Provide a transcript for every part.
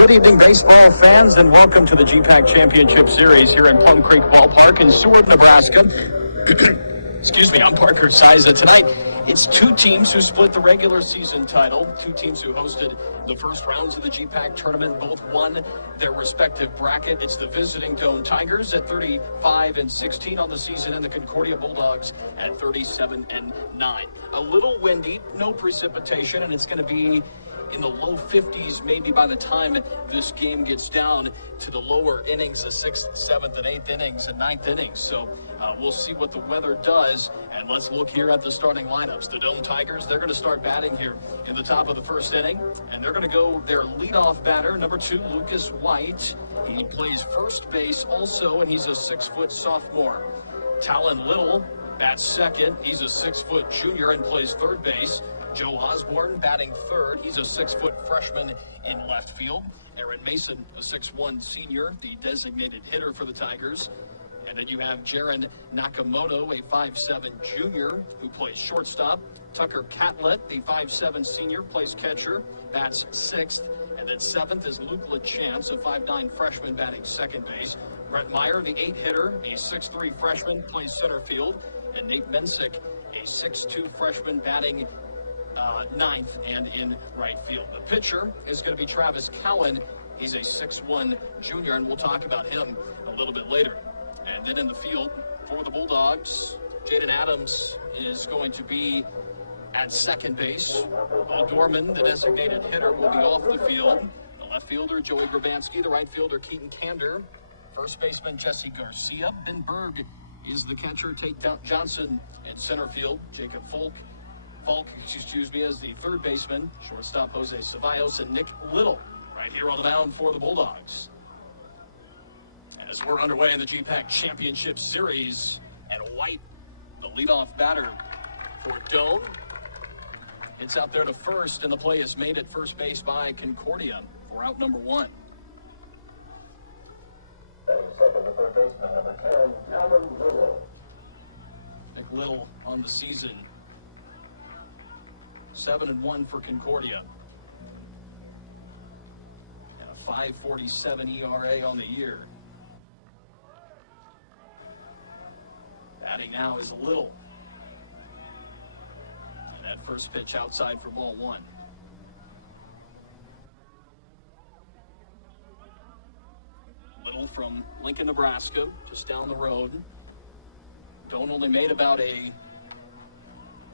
Good evening, baseball fans, and welcome to the GPAC Championship Series here in Plum Creek Ballpark in Seward, Nebraska. Excuse me, I'm Parker Siza. Tonight, it's two teams who split the regular season title, two teams who hosted the first rounds of the GPAC tournament, both won their respective bracket. It's the visiting Doane Tigers at 35-16 on the season, and the Concordia Bulldogs at 37-9. A little windy, no precipitation, and it's going to be in the low 50s maybe by the time this game gets down to the lower innings, the 6th, 7th, and 8th innings and 9th innings. So we'll see what the weather does, and let's look here at the starting lineups. The Doane Tigers, they're going to start batting here in the top of the first inning, and they're going to go their leadoff batter, number 2, Lucas White. He plays first base also, and he's a 6-foot sophomore. Talon Little bats second. He's a 6-foot junior and plays third base. Joe Osborne batting third. He's a 6-foot freshman in left field. Aaron Mason, a 6'1 senior, the designated hitter for the Tigers. And then you have Jaron Nakamoto, a 5'7 junior, who plays shortstop. Tucker Catlett, the 5'7 senior, plays catcher, bats sixth. And then seventh is Luke LaChance, a 5'9 freshman, batting second base. Brett Meyer, the 8 hitter, a 6'3 freshman, plays center field. And Nate Mensick, a 6'2 freshman, batting ninth and in right field. The pitcher is going to be Travis Cowan. He's a 6'1 junior, and we'll talk about him a little bit later. And then in the field for the Bulldogs, Jaden Adams is going to be at second base. Paul Dorman, the designated hitter, will be off the field. The left fielder, Joey Grabansky. The right fielder, Keaton Kander. First baseman, Jesse Garcia. Ben Berg is the catcher. Tate Johnson in center field. Jacob Falk, as the third baseman. Shortstop, Jose Ceballos, and Nick Little right here on the mound for the Bulldogs. As we're underway in the GPAC Championship Series, and White, the leadoff batter for Doane. It's out there to first, and the play is made at first base by Concordia for out number 1. Second to third baseman, number 10, Alan Little. Nick Little on the season. 7-1 for Concordia. And a 5.47 ERA on the year. Batting now is Little. And that first pitch outside for ball 1. Little from Lincoln, Nebraska, just down the road. Doane only made about a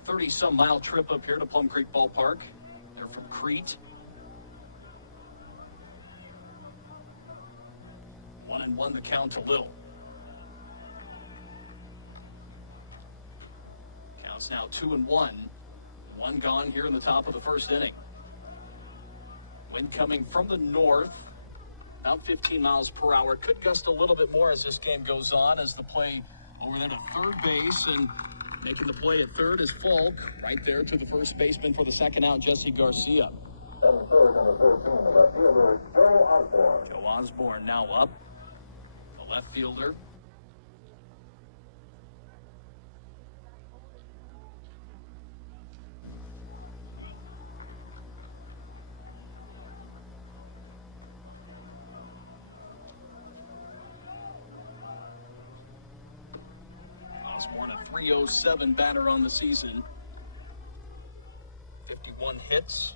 30-some mile trip up here to Plum Creek Ballpark. They're from Crete. 1-1 the count to Little. Counts now 2-1. One gone here in the top of the first inning. Wind coming from the north, about 15 miles per hour. Could gust a little bit more as this game goes on, as the play over there to third base, and making the play at third is Falk, right there to the first baseman for the second out, Jesse Garcia. And third, number 14, the left fielder, Joe Osborne. Joe Osborne now up, the left fielder. Osborne, a 307 batter on the season. 51 hits.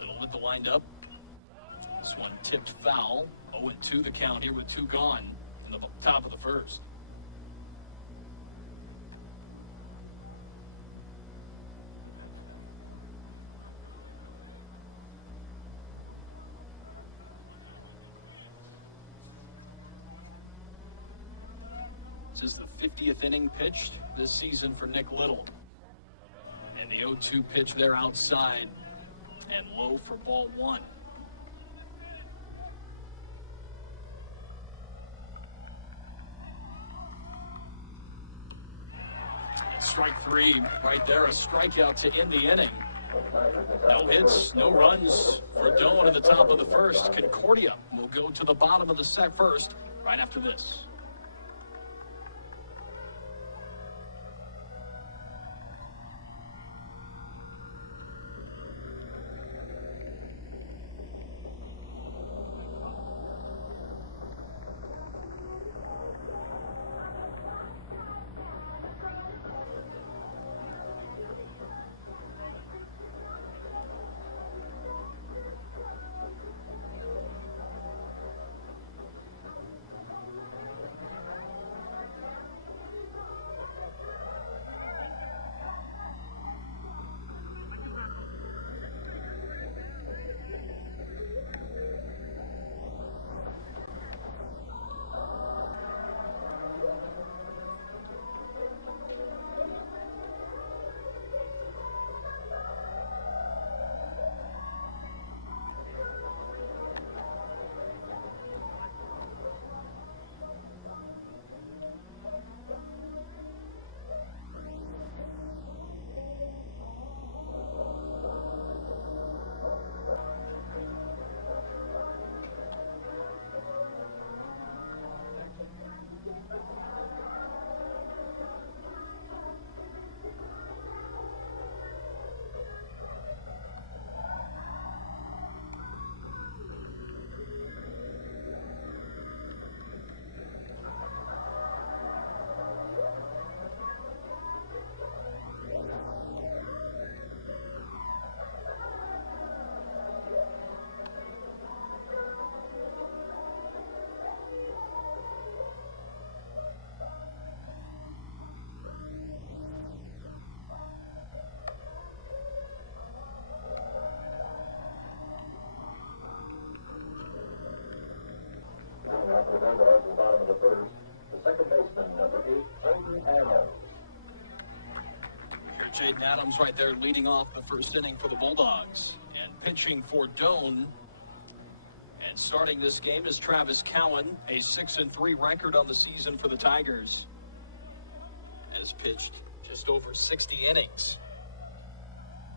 Little with the windup. This one tipped foul. 0-2 the count here with 2 gone in the top of the first. This is the 50th inning pitched this season for Nick Little. And the 0-2 pitch there outside and low for ball 1. And strike 3 right there, a strikeout to end the inning. No hits, no runs for Doane at the top of the first. Concordia will go to the bottom of the first right after this. for the Bulldogs in the bottom of the third. The second baseman, number 8, Jaden Adams. Here, Jaden Adams right there leading off the first inning for the Bulldogs. And pitching for Doane. And starting this game is Travis Cowan, a 6-3 record on the season for the Tigers. Has pitched just over 60 innings.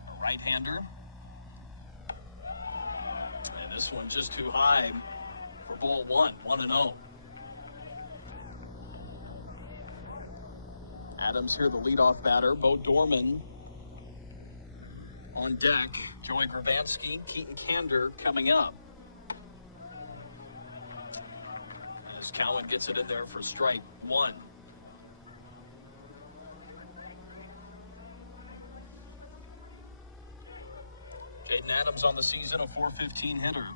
A right-hander. And this one just too high for ball one, 1-0. Adams here, the leadoff batter. Bo Dorman on deck. Joey Gravansky, Keaton Kander coming up. As Cowan gets it in there for strike one. Jaden Adams on the season, a .415 hitter.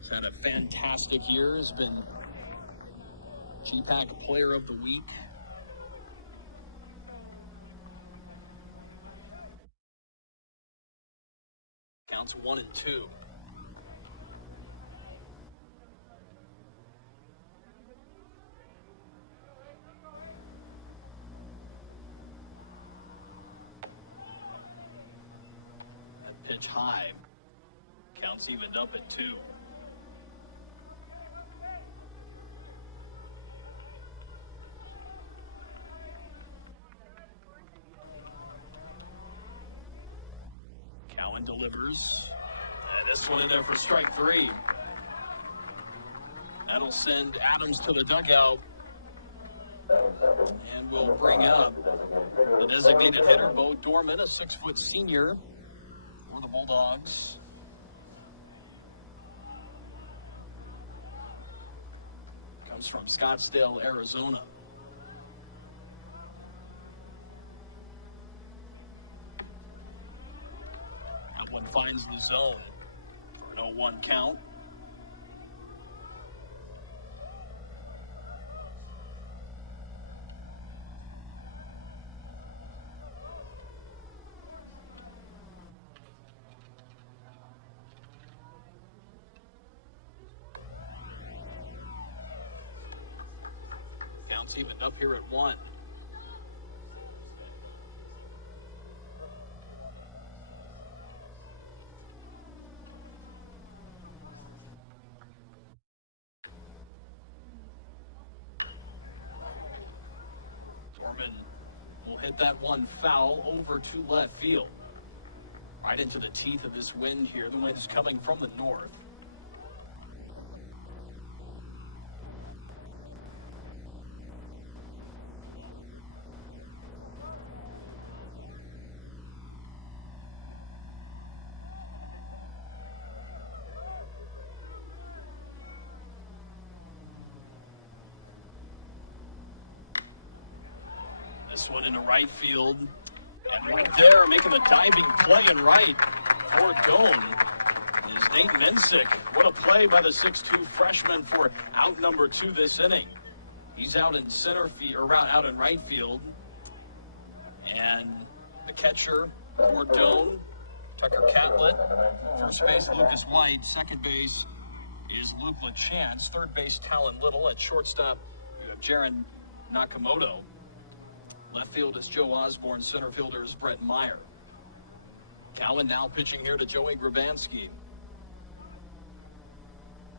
He's had a fantastic year. Has been GPAC Player of the Week. Counts 1 and 2. That pitch high. Counts evened up at 2. Cowan delivers. And this one in there for strike 3. That'll send Adams to the dugout. And we'll bring up the designated hitter, Bo Dorman, a 6-foot senior for the Bulldogs. Comes from Scottsdale, Arizona. That one finds the zone for an 0-1 count. Counts evened up here at 1. Dorman will hit that one foul over to left field. Right into the teeth of this wind here. The wind's coming from the north. This one into right field. And right there, making the diving play in right for Doane is Nate Mensick. What a play by the 6'2 freshman for out number 2 this inning. He's out in center field, or out in right field. And the catcher for Doane, Tucker Catlett. First base, Lucas White. Second base is Luke LaChance. Third base, Talon Little. At shortstop, you have Jaron Nakamoto. Left field is Joe Osborne. Center fielder is Brett Meyer. Cowan now pitching here to Joey Gravansky.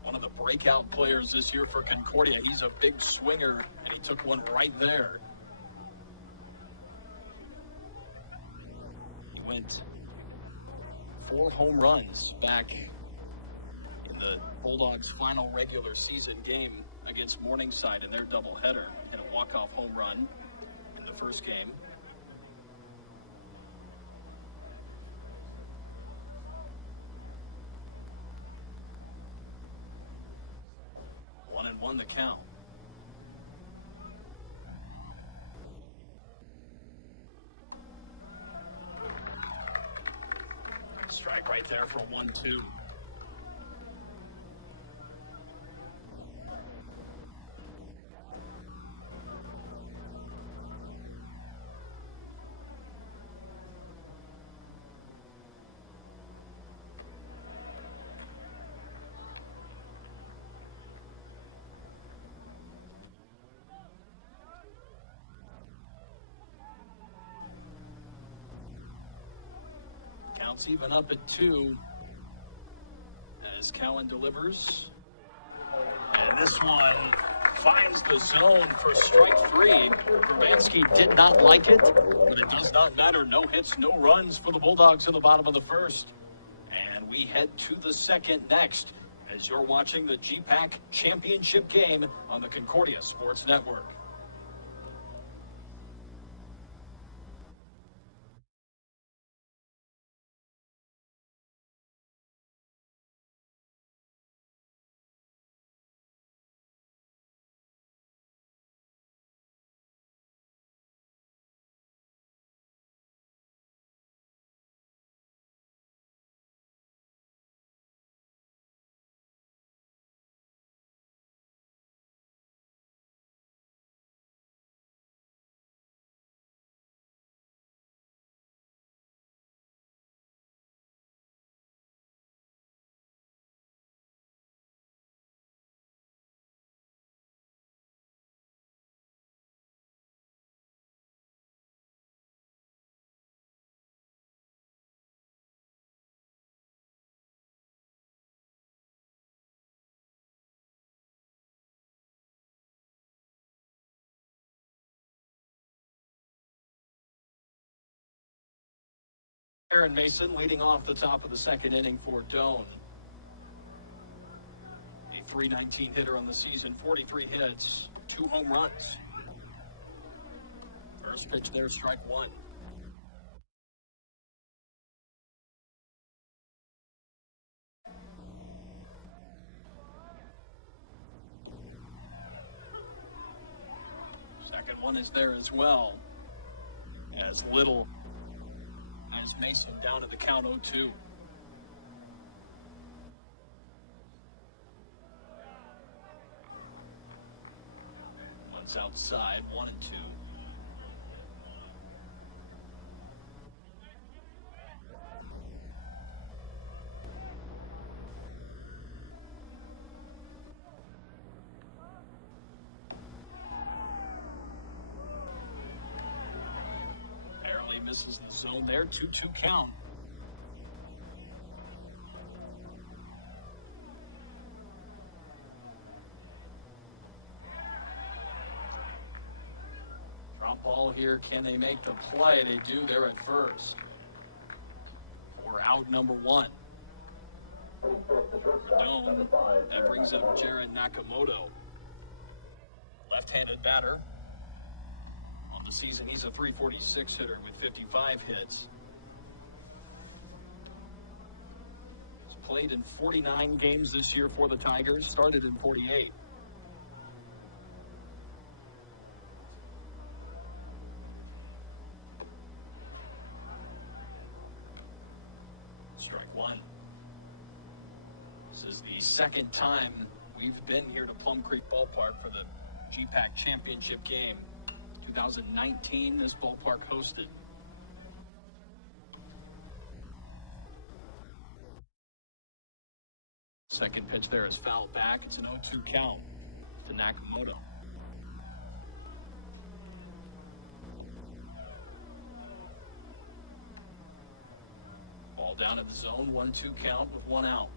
One of the breakout players this year for Concordia. He's a big swinger, and he took one right there. He went 4 home runs back in the Bulldogs' final regular season game against Morningside in their doubleheader, and a walk-off home run first game. One and 1 the count. Strike right there for 1-2. Counts even up at 2 as Cowan delivers. And this one finds the zone for strike 3. Urbanski did not like it, but it does not matter. No hits, no runs for the Bulldogs in the bottom of the first. And we head to the second next as you're watching the GPAC championship game on the Concordia Sports Network. Aaron Mason leading off the top of the second inning for Doane. A .319 hitter on the season, 43 hits, 2 home runs. First pitch there, strike 1. Second one is there as well. As Little as Mason down to the count 0-2. One's outside, 1-2. Misses the zone there, 2-2 count. Drop ball here, can they make the play? They do there at first. For out number 1. Doane, that brings up Jared Nakamoto. Left-handed batter. The season, he's a .346 hitter with 55 hits. He's played in 49 games this year for the Tigers, started in 48. Strike 1. This is the second time we've been here to Plum Creek Ballpark for the GPAC championship game. 2019, this ballpark hosted. Second pitch there is fouled back. It's an 0-2 count to Nakamoto. Ball down at the zone, 1-2 count with 1 out.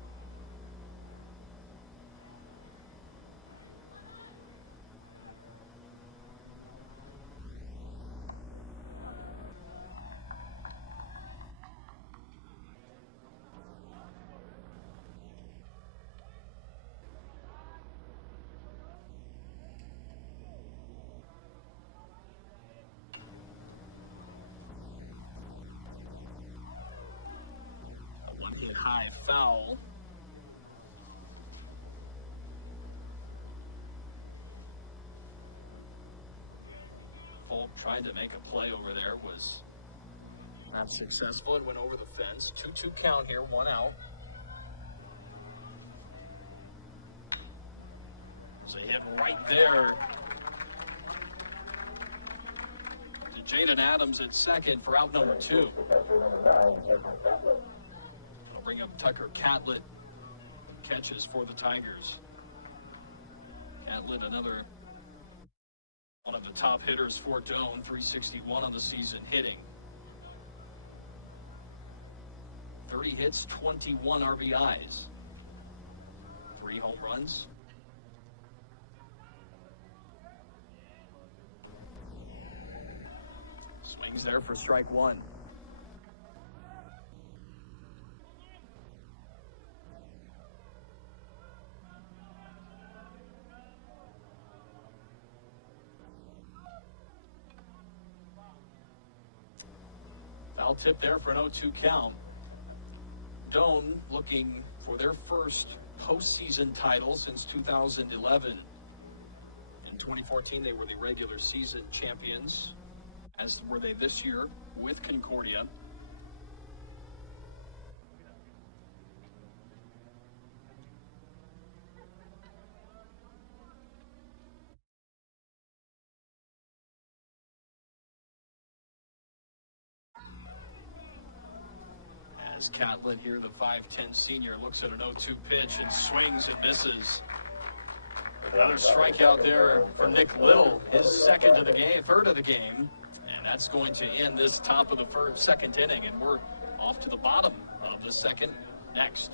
High foul. Folk tried to make a play over there, was not successful. It went over the fence. 2-2 count here, 1 out. So he hit right there to Jaden Adams at second for out number 2. Bring up Tucker Catlett. Catches for the Tigers. Catlett, another one of the top hitters for Doane, .361 on the season hitting. 30 hits, 21 RBIs. 3 home runs. Swings there for strike 1. Foul tip there for an 0-2 count. Doane looking for their first postseason title since 2011. In 2014, they were the regular season champions, as were they this year with Concordia. As Catlin here, the 5'10 senior, looks at an 0-2 pitch and swings and misses. Another strikeout there for Nick Lill, his second of the game, third of the game. And that's going to end this top of the second inning. And we're off to the bottom of the second next.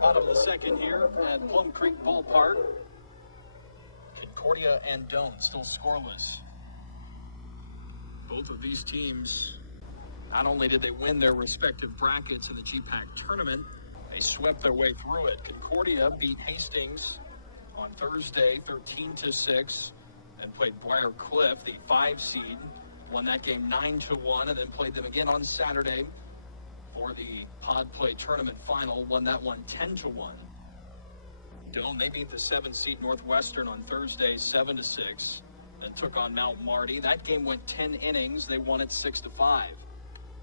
Bottom of the second here at Plum Creek Ballpark. Concordia and Doane still scoreless. Both of these teams, not only did they win their respective brackets in the GPAC tournament, they swept their way through it. Concordia beat Hastings on Thursday 13-6 and played Briar Cliff, the 5 seed, won that game 9-1, and then played them again on Saturday for the Pod Play tournament final, won that one 10-1. Doane, they beat the 7 seed Northwestern on Thursday 7-6, and took on Mount Marty. That game went 10 innings. They won it 6-5.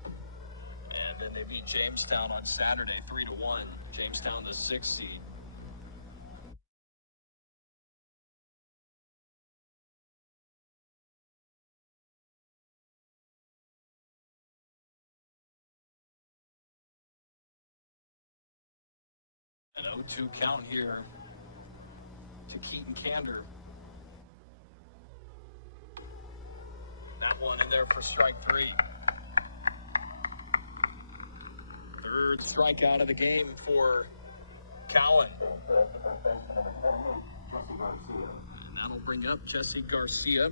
And then they beat Jamestown on Saturday 3-1. Jamestown, the 6 seed. An 0-2 count here to Keaton Kander. That one in there for strike 3. Third strikeout of the game for Cowan. And that'll bring up Jesse Garcia,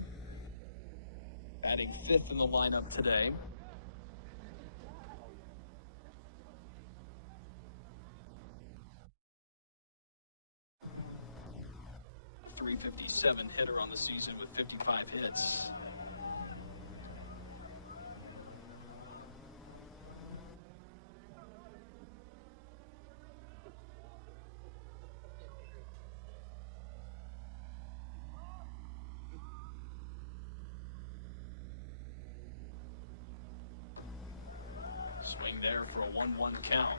batting 5th in the lineup today. .357 hitter on the season with 55 hits. Swing there for a 1-1 count.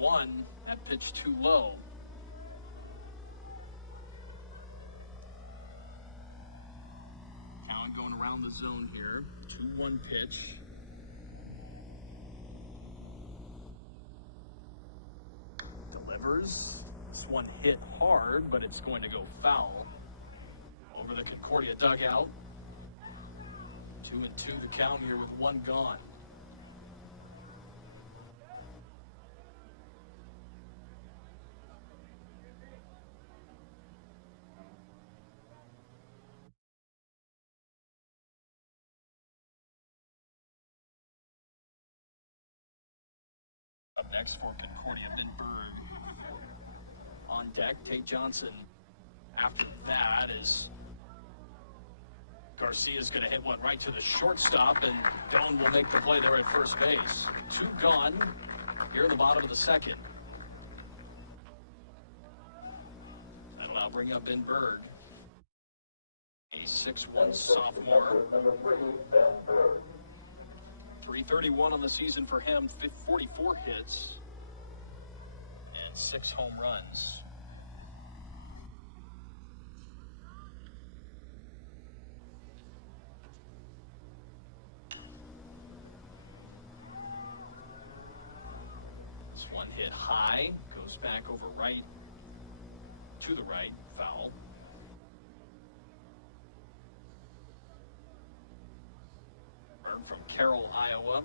2-1. That pitch too low. Cowan going around the zone here. 2-1 pitch. Delivers. This one hit hard, but it's going to go foul. Over the Concordia dugout. 2-2 the count here with one gone. Up next for Concordia, Midberg. On deck, Tate Johnson. After that is Garcia's going to hit one right to the shortstop, and Doane will make the play there at first base. 2 gone here in the bottom of the second. That'll now bring up Midberg. A 6'1" sophomore. Number 3, Belford. 331 on the season for him, 44 hits, and 6 home runs. This one hit high, goes back over right, to the right, foul. From Carroll, Iowa.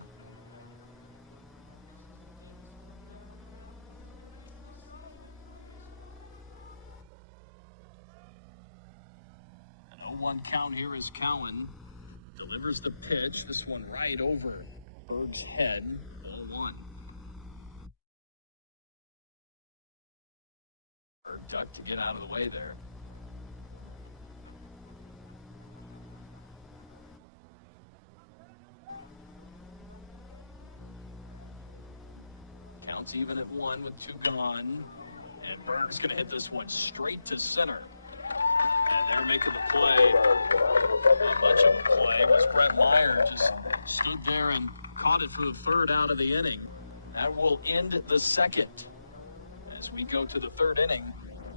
An 0-1 count here as Cowan delivers the pitch. This one right over Berg's head. 0-1. Berg ducked to get out of the way there. Counts even at 1 with 2 gone. And Berg's going to hit this one straight to center. And they're making the play. Not much of a play. It was Brett Meyer just stood there and caught it for the third out of the inning. That will end the second. As we go to the third inning,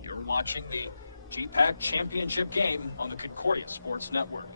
you're watching the GPAC championship game on the Concordia Sports Network.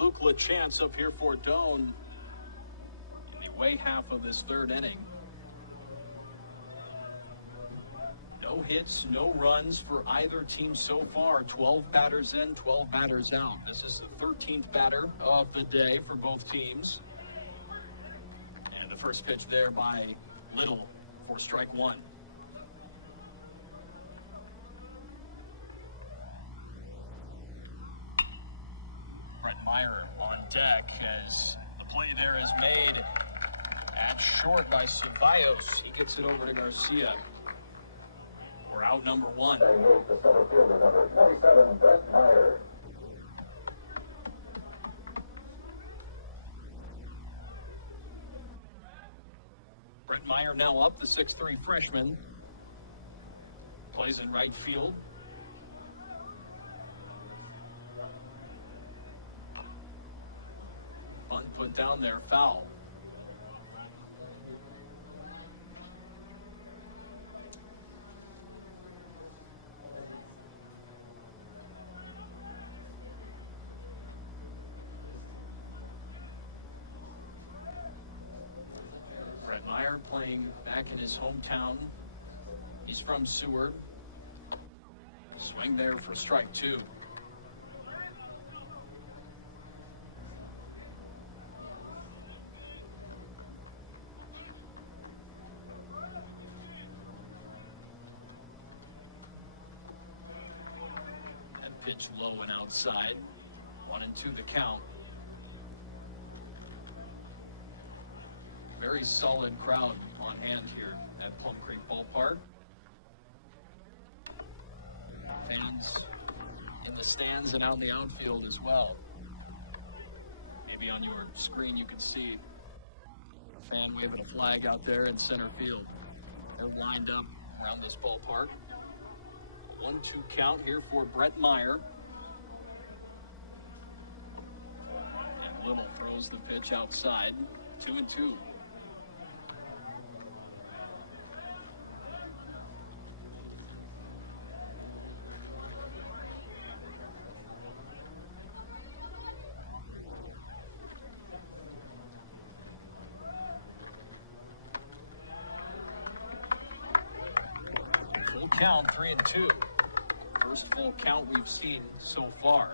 Luke LaChance up here for Doane in the way half of this third inning. No hits, no runs for either team so far. 12 batters in, 12 batters out. This is the 13th batter of the day for both teams. And the first pitch there by Little for strike 1. Brett Meyer on deck as the play there is made at short by Ceballos. He gets it over to Garcia. We're out number 1. And here's the center fielder, number 27, Brett Meyer. Brett Meyer now up, the 6'3" freshman. Plays in right field. put down there, foul. Brett Meyer playing back in his hometown. He's from Seward. Swing there for strike two. And pitch low and outside. 1-2 the count. Very solid crowd on hand here at Plum Creek Ballpark. Fans in the stands and out in the outfield as well. Maybe on your screen you can see a fan waving a flag out there in center field. They're lined up around this ballpark. 1-2 count here for Brett Meyer. And Little throws the pitch outside. 2-2. Count 3-2. First full count we've seen so far.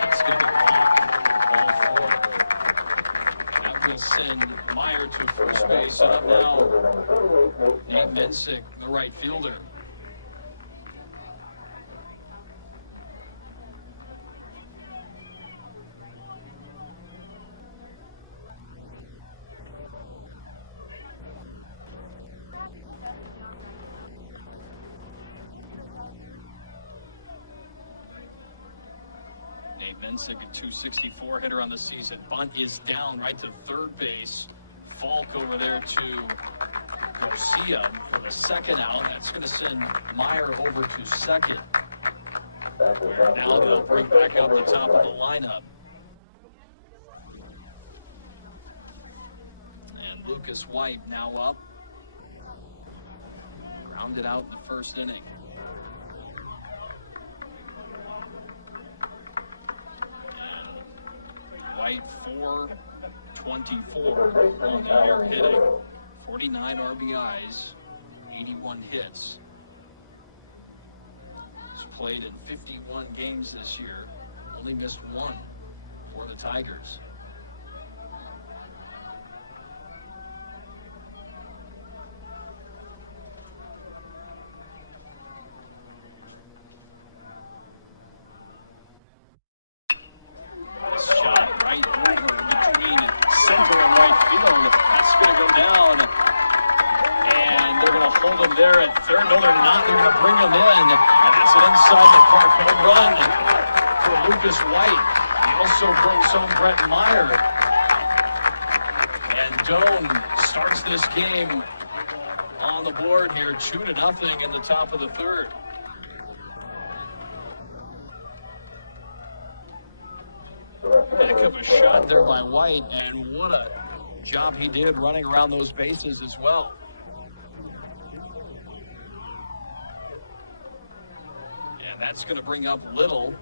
That's going to be ball four. That will send Meyer to first base. And up now, Nate Mensick, the right fielder. Mensick at 264, hitter on the season. Bunt is down right to third base. Falk over there to Garcia for the second out. That's going to send Meyer over to second. Where now they'll bring back up the top of the lineup. And Lucas White now up. Grounded out in the first inning. White 424 on the year hitting. 49 RBIs, 81 hits. He's played in 51 games this year. Only missed one for the Tigers. Brett Meyer. And Doane starts this game on the board here, 2-0 in the top of the third. Heck of a shot there by White, and what a job he did running around those bases as well. And that's going to bring up Little.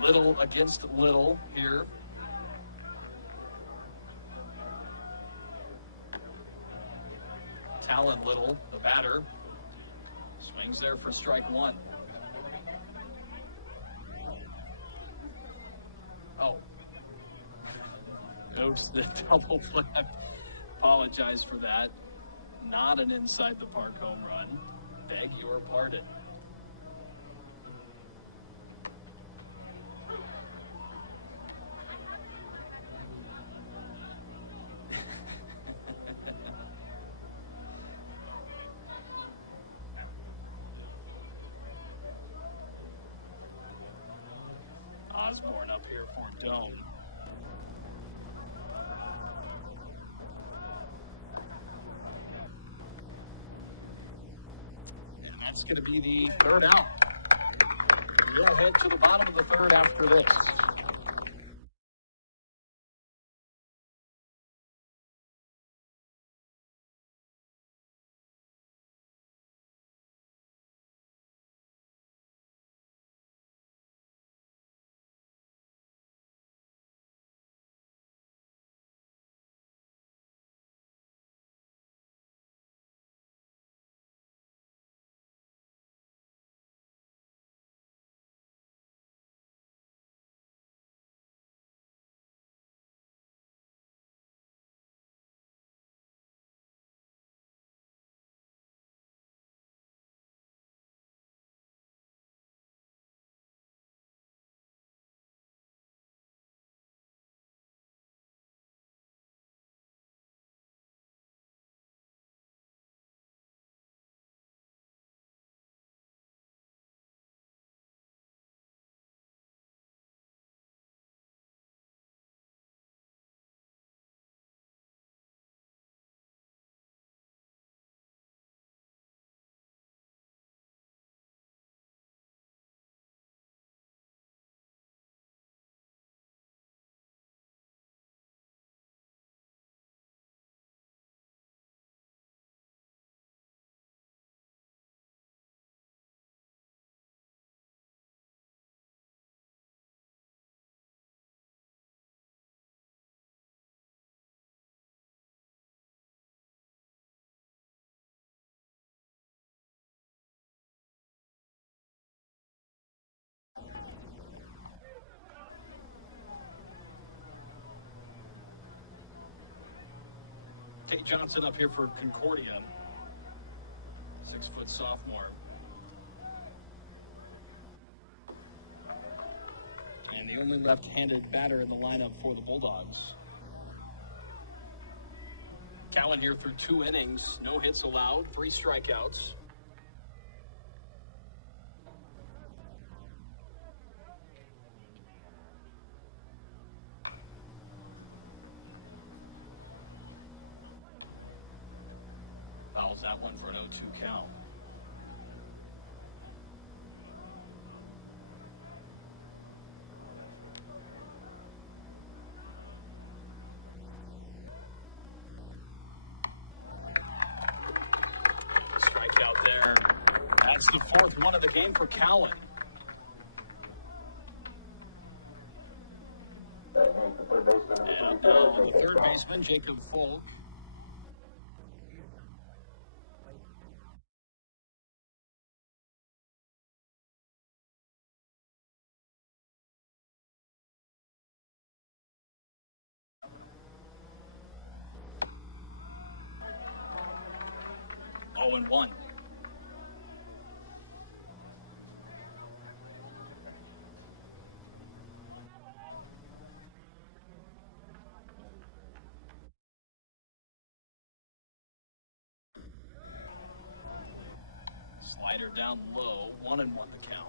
Little against Little here. Talon Little, the batter. Swings there for strike one. Oh. Notes the double play. Apologize for that. Not an inside the park home run. Beg your pardon. Osborne up here for Doane. That's going to be the third out. We'll head to the bottom of the third after this. Tate Johnson up here for Concordia, 6-foot sophomore. And the only left-handed batter in the lineup for the Bulldogs. Cowan here through 2 innings, no hits allowed, 3 strikeouts. Fouls that one for an 0-2 count. Strikeout there. That's the 4th one of the game for Cowan. And the third baseman, Jacob Folk. Oh, and 1. Slider down low, 1-1 the count.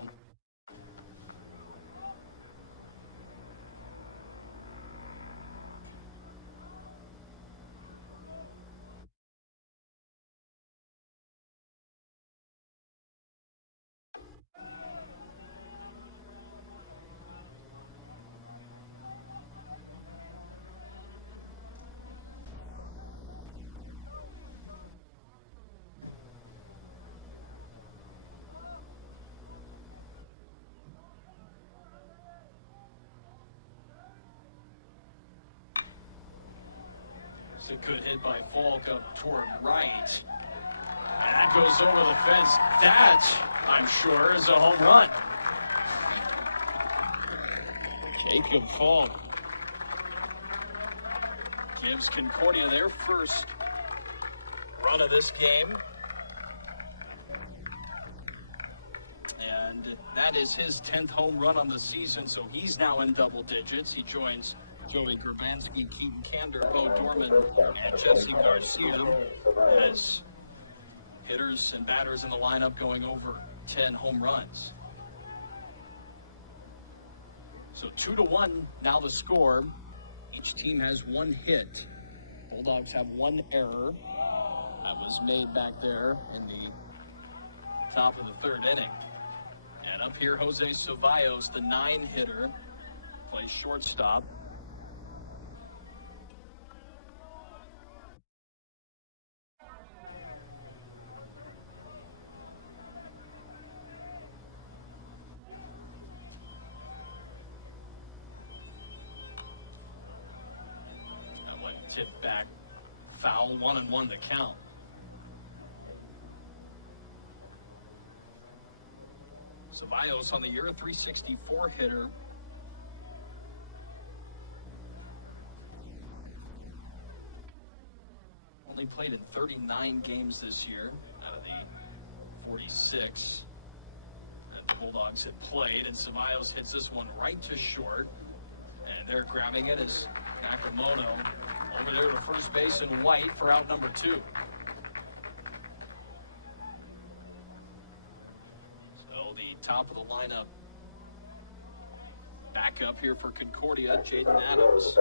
It's a good hit by Falk up toward right. And that goes over the fence. That, I'm sure, is a home run. Jacob Falk gives Concordia their first run of this game. And that is his 10th home run on the season, so he's now in double digits. He joins Joey Gravansky, Keaton Kander, Bo Dorman, and Jesse Garcia as hitters and batters in the lineup going over 10 home runs. So 2-1 now the score. Each team has 1 hit. Bulldogs have 1 error that was made back there in the top of the third inning. And up here, Jose Ceballos, the 9-hitter, plays shortstop. That one tipped back, foul, 1-1 to count. Ceballos on the year, a .364 hitter. Only played in 39 games this year out of the 46 that the Bulldogs had played. And Ceballos hits this one right to short. And they're grabbing it as Nakamoto over there to first base in white for out number 2. Top of the lineup. Back up here for Concordia, Jaden Adams.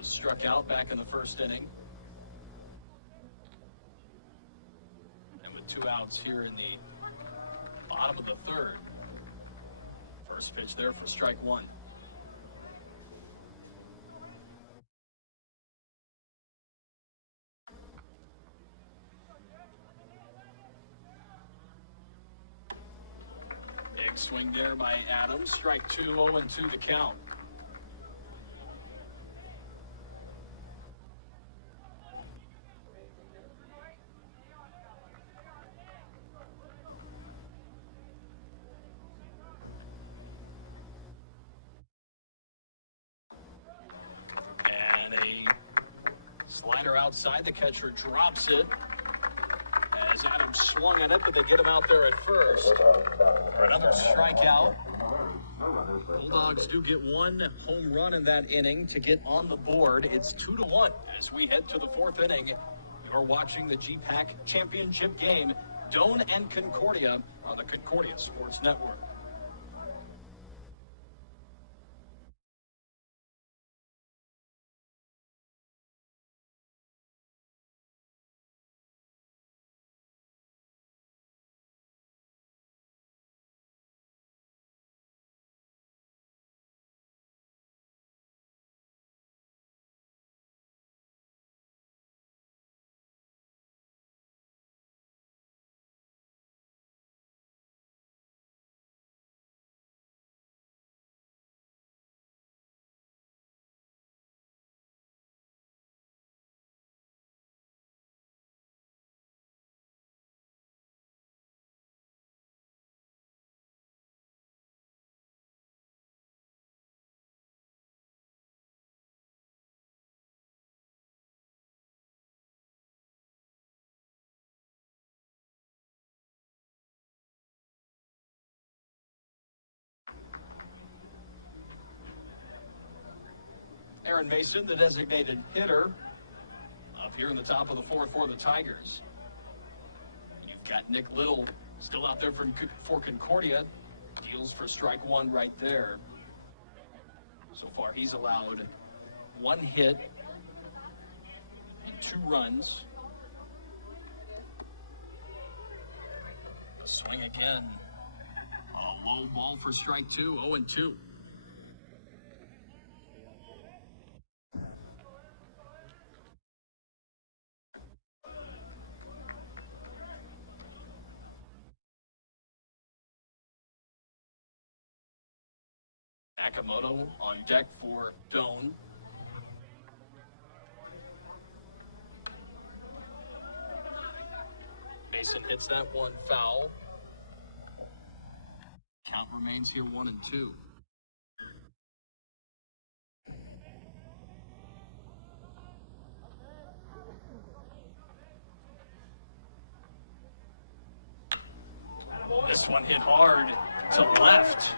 Struck out back in the first inning. And with 2 outs here in the bottom of the third. First pitch there for strike 1. Big swing there by Adams. Strike 2, 0-2 to count. Outside, the catcher drops it as Adams swung at it, but they get him out there at first for another strikeout. Bulldogs do get 1 home run in that inning to get on the board. It's 2-1 as we head to the 4th inning. You're watching the GPAC championship game, Doane and Concordia on the Concordia Sports Network. Aaron Mason, the designated hitter, up here in the top of the 4th for the Tigers. You've got Nick Little still out there for Concordia. Deals for strike 1 right there. So far, he's allowed 1 hit and 2 runs. Swing again. A low ball for strike 2, 0-2. Nakamoto on deck for Doane. Mason hits that one foul. Count remains here 1-2. This one hit hard to left.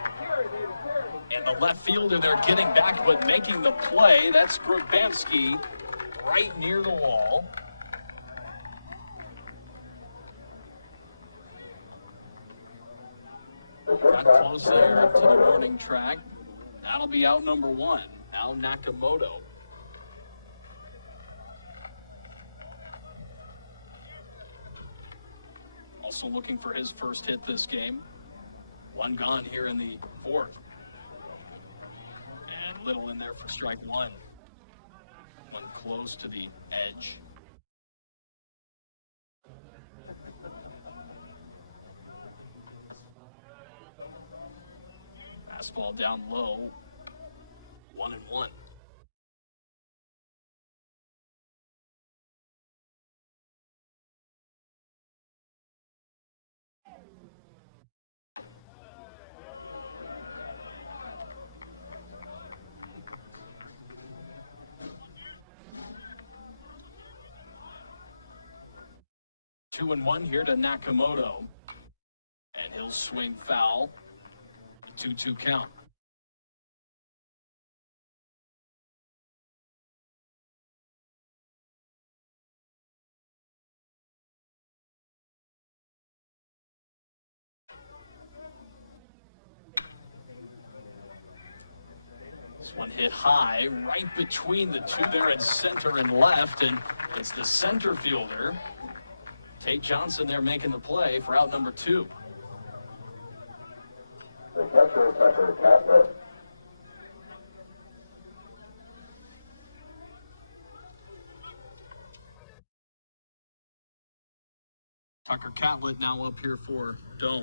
And the left fielder, they're getting back, but making the play. That's Grubanski right near the wall. Got close there to the warning track. That'll be out number 1, Al Nakamoto. Also looking for his first hit this game. 1 gone here in the 4th. And Little in there for strike 1. 1 close to the edge. Fastball down low. 1-1. Two and one here to Nakamoto. And he'll swing foul. 2-2 count. This one hit high, right between the two there in center and left, and it's the center fielder, Tate Johnson, there making the play for out number 2. The catcher, Tucker Catlett. Tucker Catlett now up here for Doane.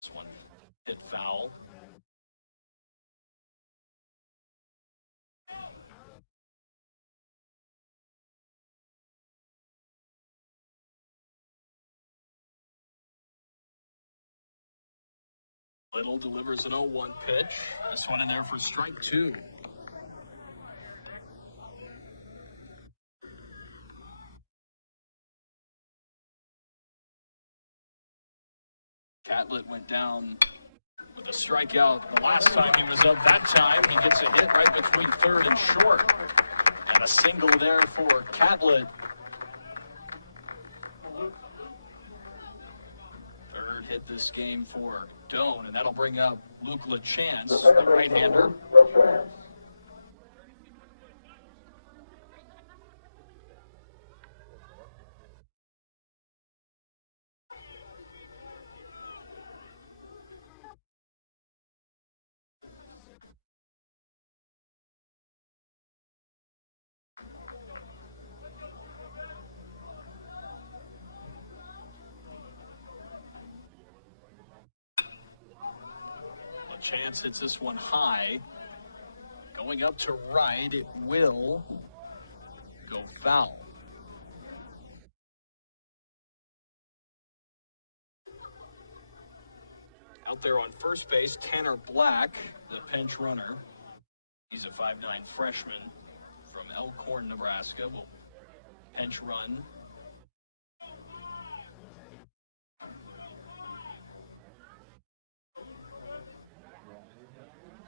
This one hit foul. Little delivers an 0-1 pitch. This one in there for strike 2. Catlett went down with a strikeout the last time he was up. That time he gets a hit right between third and short. And a single there for Catlett. Third hit this game for Doane, and that'll bring up Luke LaChance, the right-hander. Chance hits this one high. Going up to right, it will go foul. Out there on first base, Tanner Black, the pinch runner. He's a 5'9" freshman from Elkhorn, Nebraska. Will pinch run.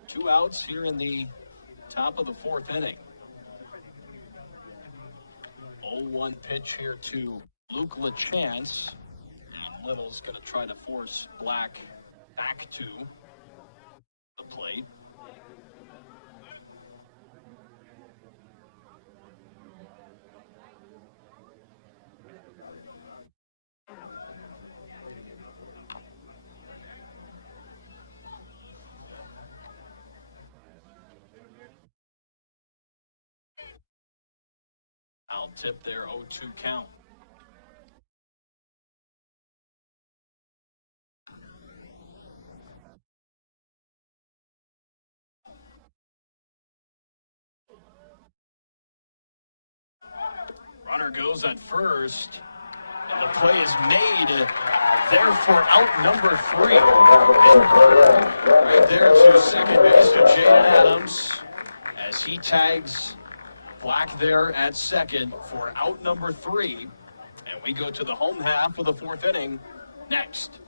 Two outs here in the top of the 4th inning. 0-1 pitch here to Luke LaChance. And Little's going to try to force Black back to the plate. Tip there, 0-2 count. Runner goes at first, and the play is made there for out number 3. Right there to second base to Jaden Adams as he tags Black there at second for out number 3. And we go to the home half of the 4th inning next.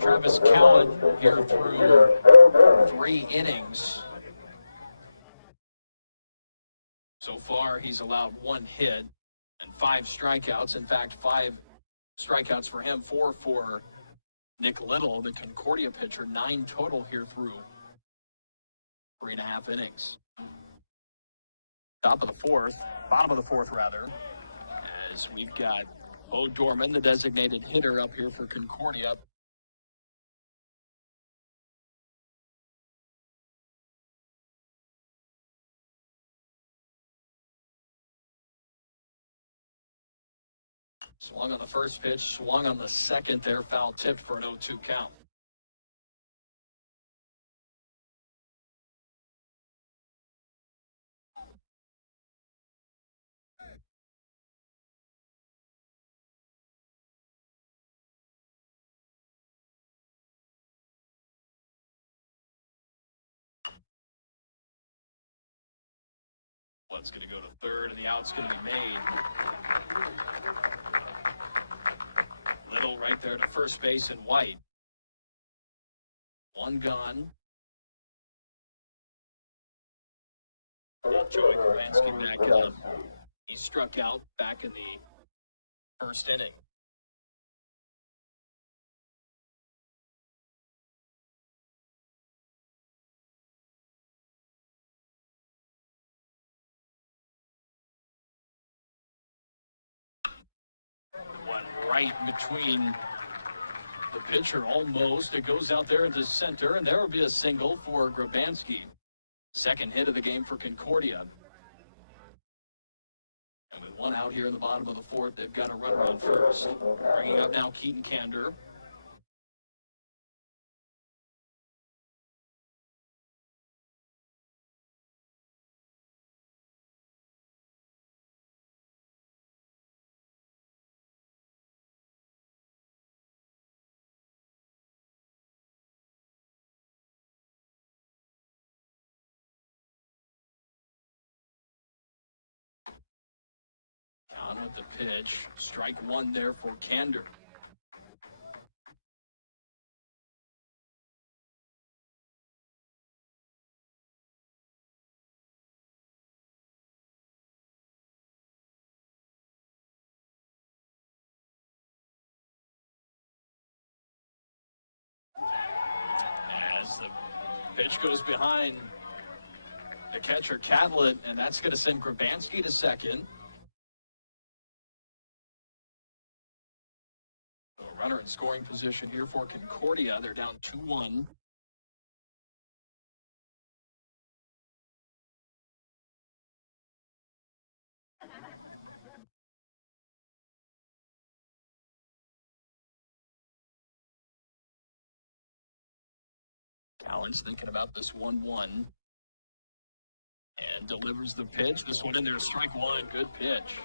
Travis Cowan here through 3 innings. So far, he's allowed 1 hit and 5 strikeouts. In fact, 5 strikeouts for him, 4 for Nick Little, the Concordia pitcher, 9 total here through 3.5 innings. Bottom of the fourth, as we've got Bo Dorman, the designated hitter, up here for Concordia. Swung on the first pitch, swung on the second there, foul tipped for an 0-2 count. One's going to go to third, and the out's going to be made. Little right there to first base in white. 1 gone. Joey Gravansky back up. He struck out back in the first inning. Right between the pitcher almost. It goes out there into center, and there will be a single for Gravansky. Second hit of the game for Concordia. And with 1 out here in the bottom of the fourth, they've got a runner on first. Bringing up now Keaton Kander. With the pitch, strike 1 there for Kander. As the pitch goes behind the catcher, Catlett, and that's going to send Gravansky to second. Runner in scoring position here for Concordia. They're down 2-1. Allen's thinking about this 1-1. And delivers the pitch. This one in there, strike 1. Good pitch.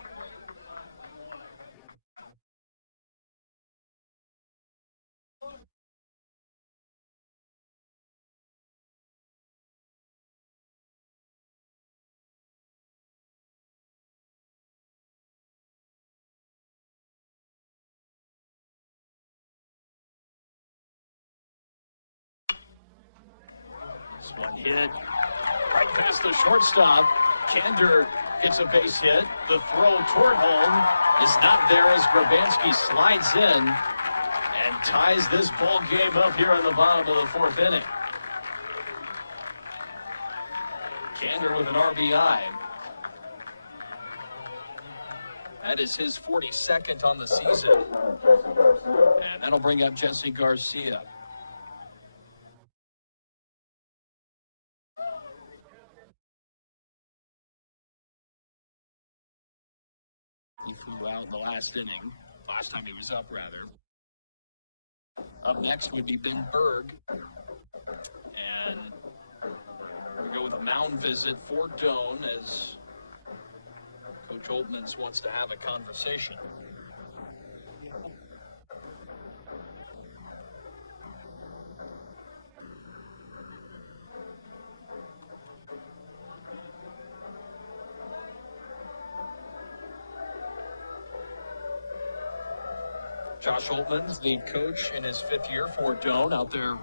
One hit right past the shortstop. Kander gets a base hit. The throw toward home is not there as Gravansky slides in and ties this ball game up here in the bottom of the fourth inning. Kander with an RBI. That is his 42nd on the season. And that'll bring up Jesse Garcia. He flew out in the last time he was up, rather. Up next would be Ben Berg. And we go with a mound visit for Doane as Coach Oltmans wants to have a conversation. Josh Holtman's the coach in his 5th year for Doane, out there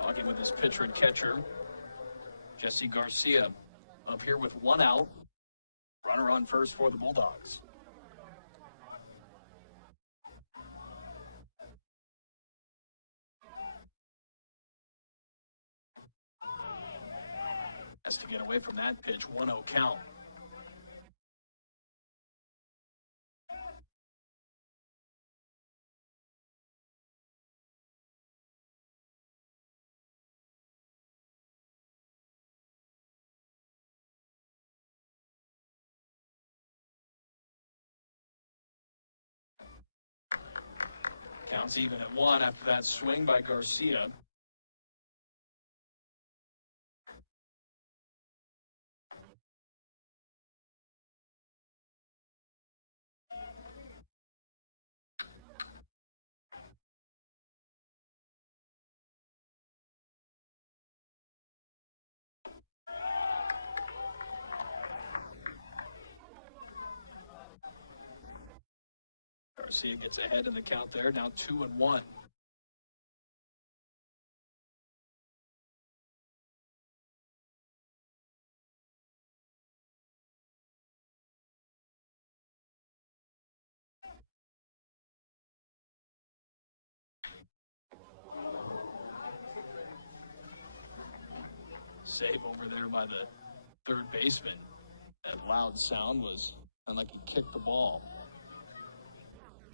talking with his pitcher and catcher. Jesse Garcia up here with 1 out. Runner on first for the Bulldogs. Has to get away from that pitch. 1-0 count. Counts even at 1 after that swing by Garcia. Garcia gets ahead in the count there, now 2-1. Save over there by the third baseman. That loud sound was kind of like he kicked the ball.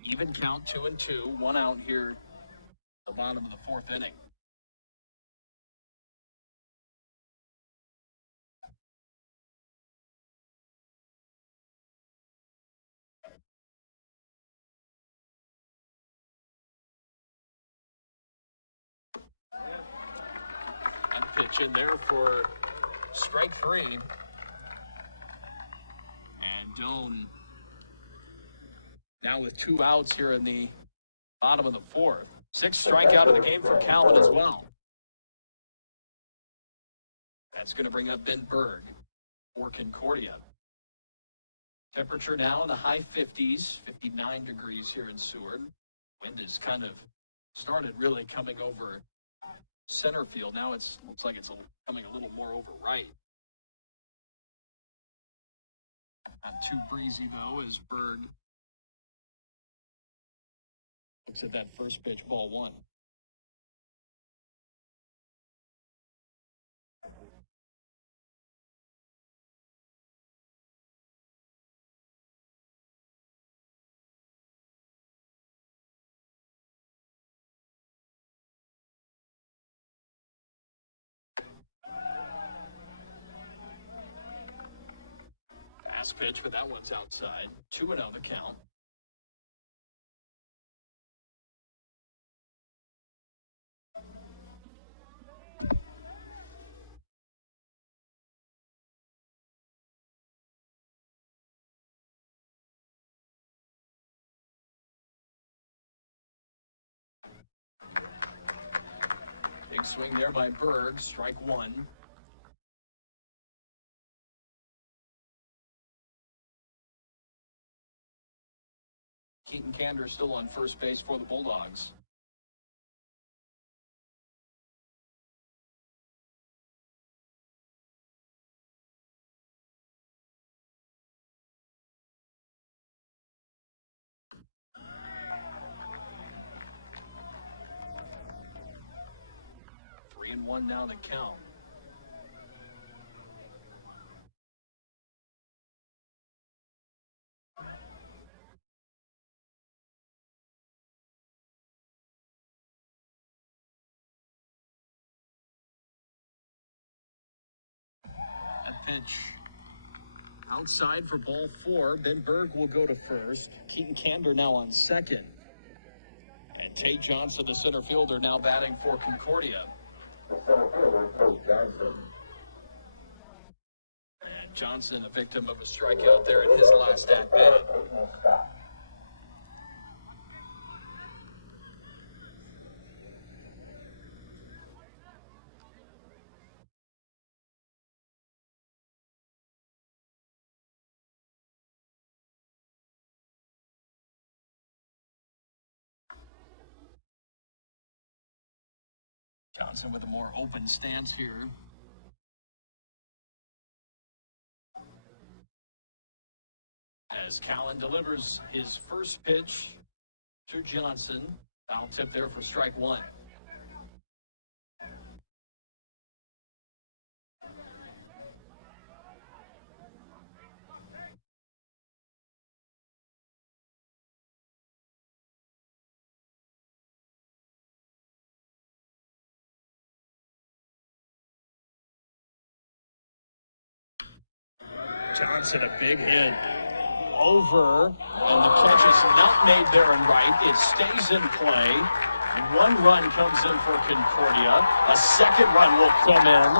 Even count, 2-2, 1 out here at the bottom of the 4th inning. That pitch in there for strike 3. And Doane now with 2 outs here in the bottom of the 4th. 6th strikeout of the game for Callan as well. That's going to bring up Ben Berg for Concordia. Temperature now in the high 50s, 59 degrees here in Seward. Wind is kind of started really coming over center field. Now it looks like it's coming a little more over right. Not too breezy, though, as Berg looks at that first pitch, ball 1. Pass pitch, but that one's outside. 2-0 the count. Big swing there by Berg, strike 1. Keaton Kander still on first base for the Bulldogs. Three and one now to count. Pitch outside for ball 4. Ben Berg will go to first. Keaton Kander now on second. And Tate Johnson, the center fielder, now batting for Concordia. And Johnson, a victim of a strikeout there in his last at-bat. Johnson with a more open stance here. As Callen delivers his first pitch to Johnson. Foul tip there for strike one. Johnson, a big hit over, and the catch is not made there and right. It stays in play. One run comes in for Concordia. A second run will come in,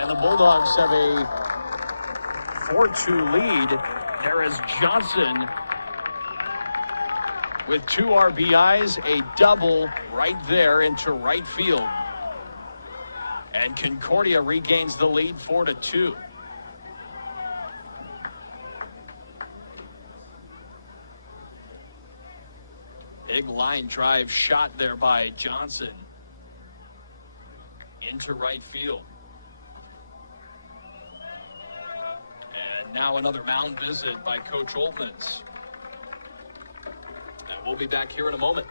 and the Bulldogs have a 4-2 lead. There is Johnson with 2 RBIs, a double right there into right field. And Concordia regains the lead 4-2. Big line drive shot there by Johnson into right field. And now another mound visit by Coach Oltmans. And we'll be back here in a moment.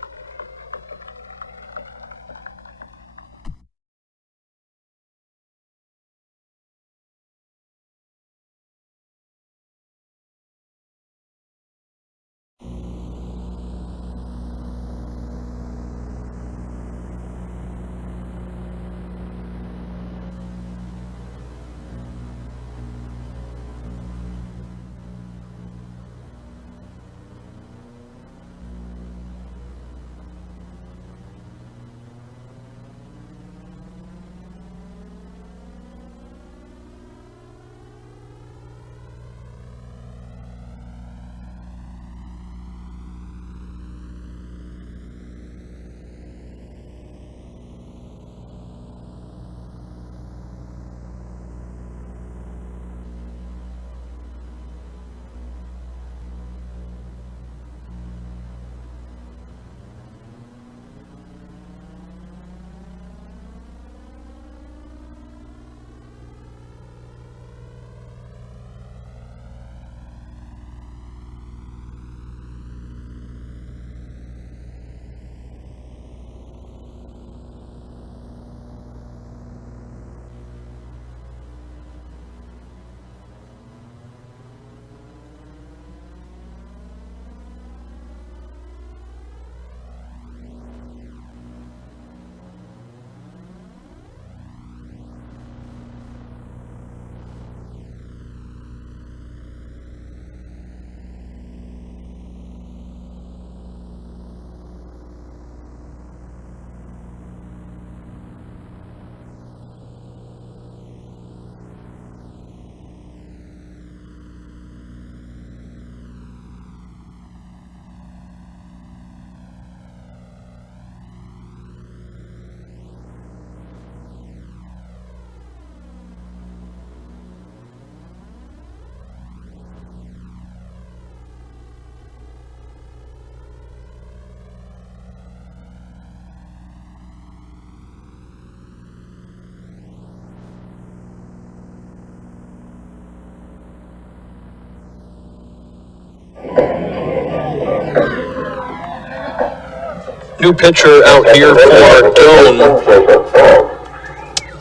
New pitcher out here for Doane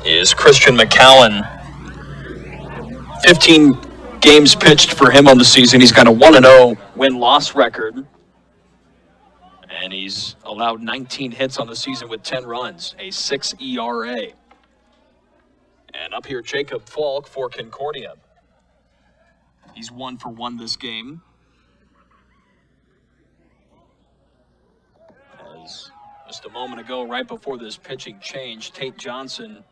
is Christian McCallen. 15 games pitched for him on the season. He's got a 1-0 win-loss record. And he's allowed 19 hits on the season with 10 runs, a 6 ERA. And up here, Jacob Falk for Concordia. He's 1 for 1 this game. As just a moment ago, right before this pitching change, Tate Johnson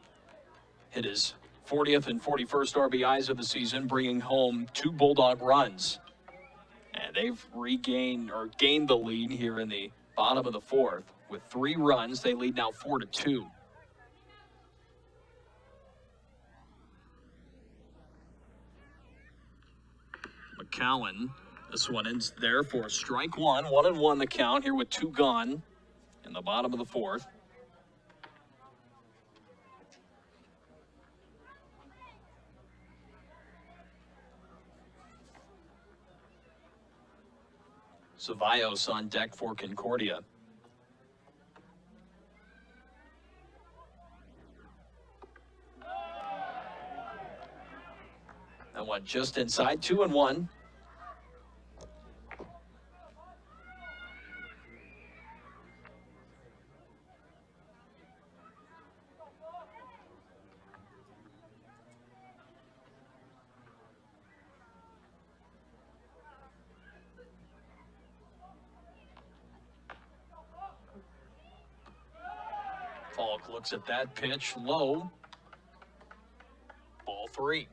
hit his 40th and 41st RBIs of the season, bringing home 2 Bulldog runs. And they've gained the lead here in the bottom of the 4th. With 3 runs, they lead now 4-2. McCallen, this one ends there for strike one. 1-1 the count here with 2 gone in the bottom of the 4th. Ceballos on deck for Concordia. That one just inside, 2-1. Falk looks at that pitch low. Ball 3.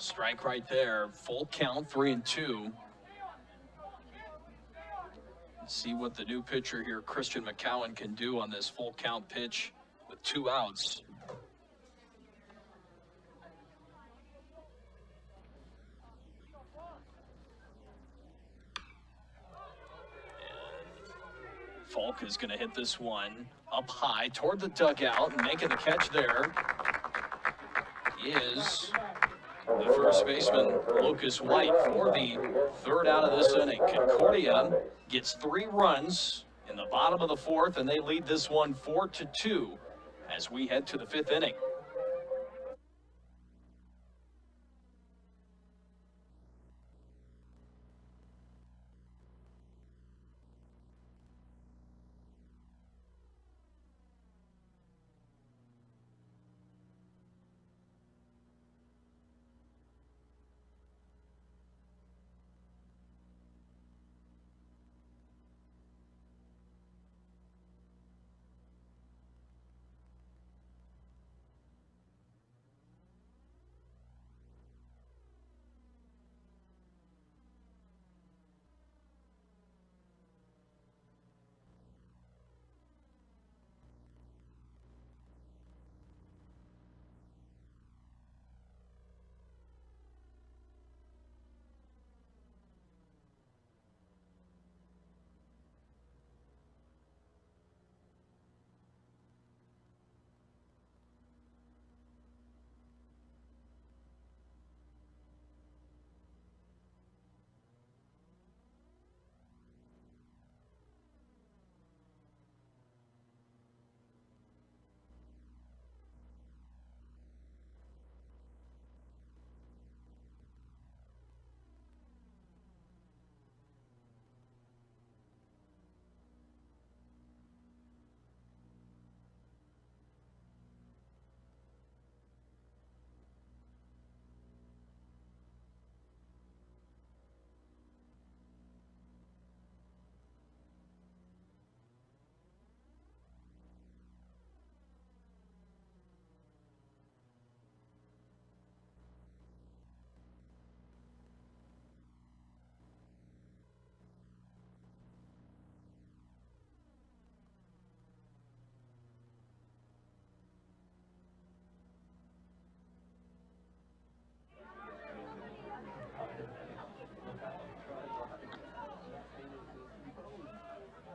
Strike right there. Full count, 3-2. Let's see what the new pitcher here, Christian McCowan, can do on this full count pitch with 2 outs. And Falk is going to hit this one up high toward the dugout, and making the catch there is the first baseman, Lucas White, for the 3rd out of this inning. Concordia gets 3 runs in the bottom of the 4th, and they lead this one 4-2 as we head to the 5th inning.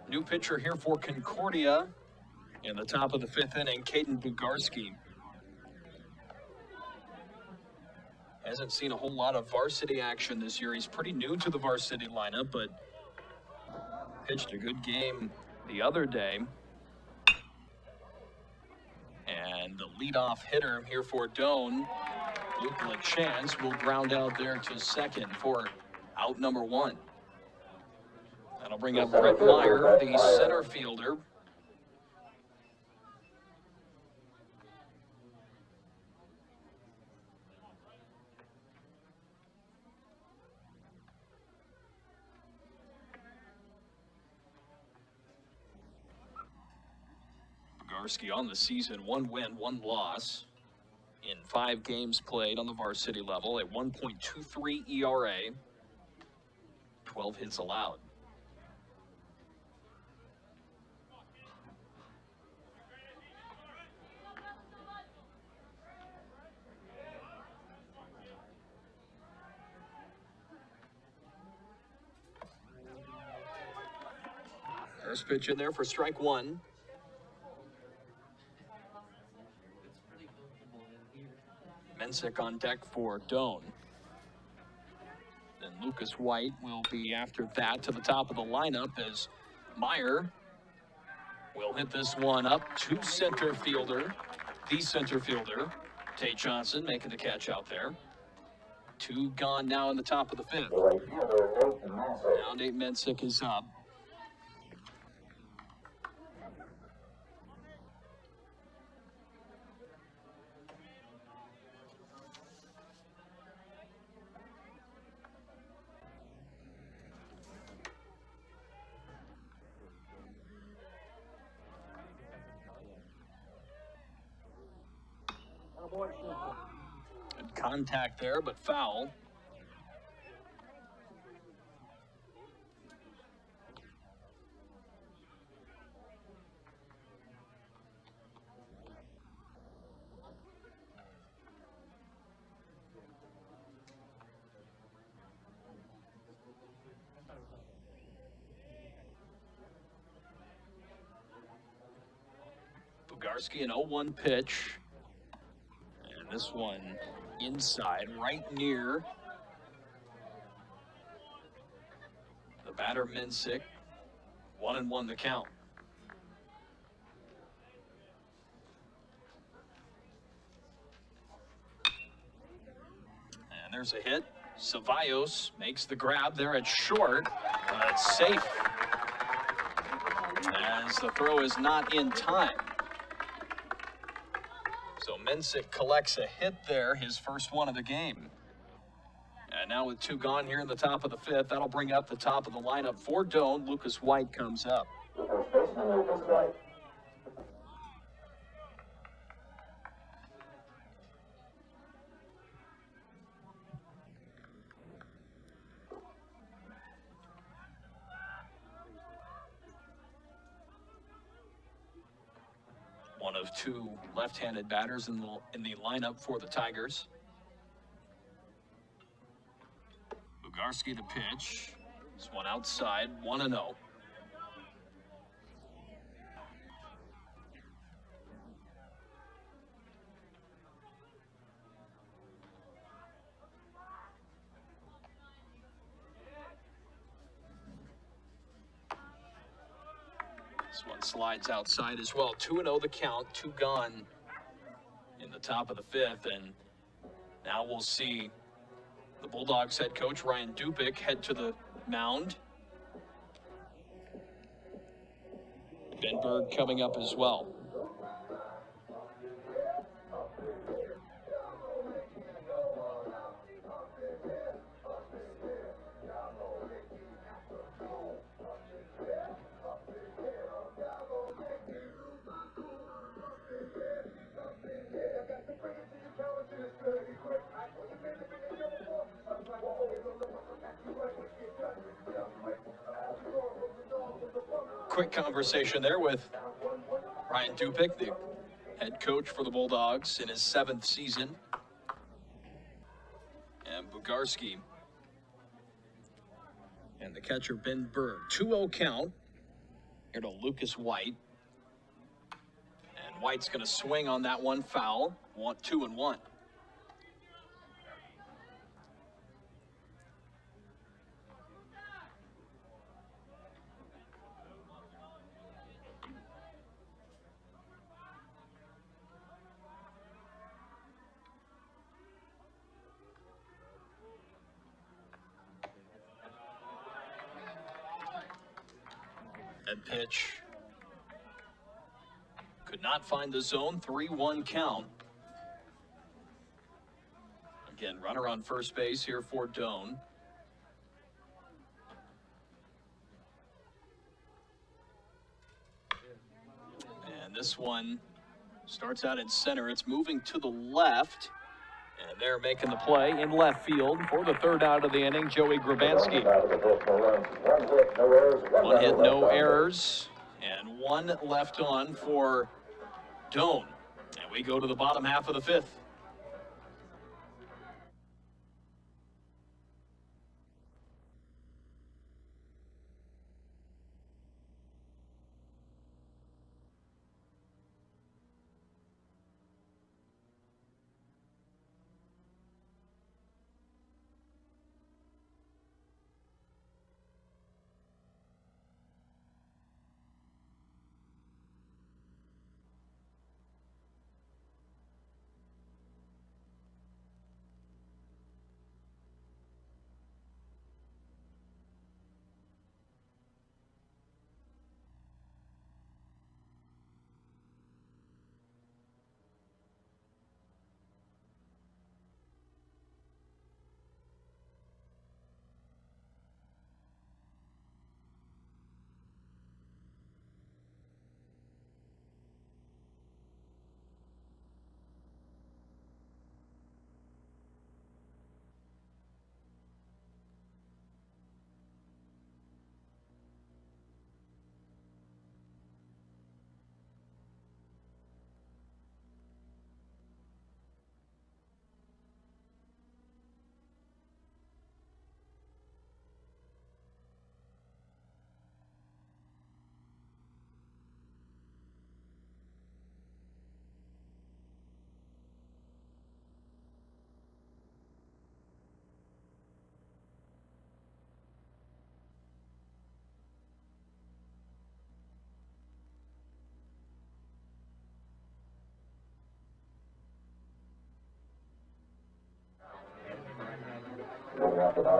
New pitcher here for Concordia in the top of the 5th inning, Caden Bugarski. Hasn't seen a whole lot of varsity action this year. He's pretty new to the varsity lineup, but pitched a good game the other day. And the leadoff hitter here for Doane, Luke LaChance, will ground out there to second for out number 1. That'll bring up Brett Meyer, the center fielder. Bugarski on the season, 1 win, 1 loss in 5 games played on the varsity level, a 1.23 ERA, 12 hits allowed. First pitch in there for strike one. Mensick on deck for Doane. Then Lucas White will be after that to the top of the lineup as Meyer will hit this one up to the center fielder, Tate Johnson making the catch out there. Two gone now in the top of the fifth. Now Nate Mensick is up. Good contact there, but foul. Bugarski, an 0-1 pitch. And this one inside, right near the batter, Mensick. 1-1 the count. And there's a hit. Ceballos makes the grab there at short. It's safe as the throw is not in time. So Mensick collects a hit there, his first one of the game. And now with two gone here in the top of the fifth, that'll bring up the top of the lineup for Doane. Lucas White comes up. One of two left-handed batters in the lineup for the Tigers. Bugarski the pitch. This one outside, 1-0. This one slides outside as well. 2-0 the count, two gone in the top of the fifth. And now we'll see the Bulldogs head coach, Ryan Dupick, head to the mound. Ben Berg coming up as well. Quick conversation there with Ryan Dupick, the head coach for the Bulldogs in his 7th season. And Bugarski and the catcher Ben Berg. 2-0 count here to Lucas White. And White's going to swing on that one foul. 2-1. Head pitch. Could not find the zone. 3-1 count. Again, runner on first base here for Doane. And this one starts out in center. It's moving to the left. And they're making the play in left field for the third out of the inning, Joey Grabanski. One hit, no errors, and one left on for Doane. And we go to the bottom half of the fifth.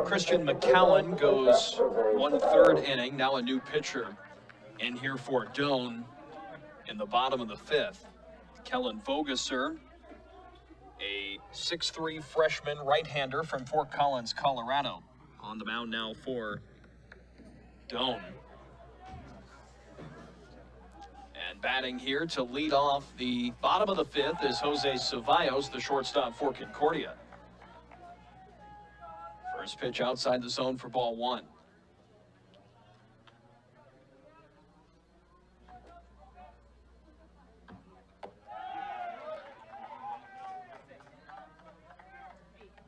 Christian McCowan goes 1/3 inning. Now a new pitcher in here for Doane in the bottom of the 5th. Kellen Vogesser, a 6'3" freshman right-hander from Fort Collins, Colorado, on the mound now for Doane. And batting here to lead off the bottom of the 5th is Jose Ceballos, the shortstop for Concordia. First pitch outside the zone for ball 1.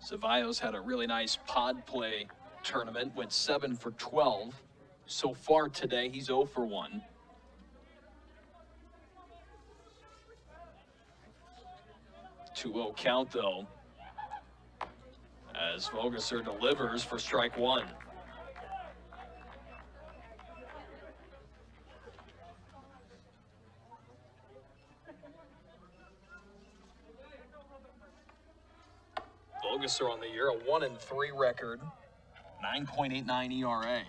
Ceballos had a really nice pod play tournament, went 7 for 12. So far today, he's 0 for 1. Two-0 count, though, as Vogesser delivers for strike 1. Vogesser on the year, a 1-3 record, 9.89 ERA.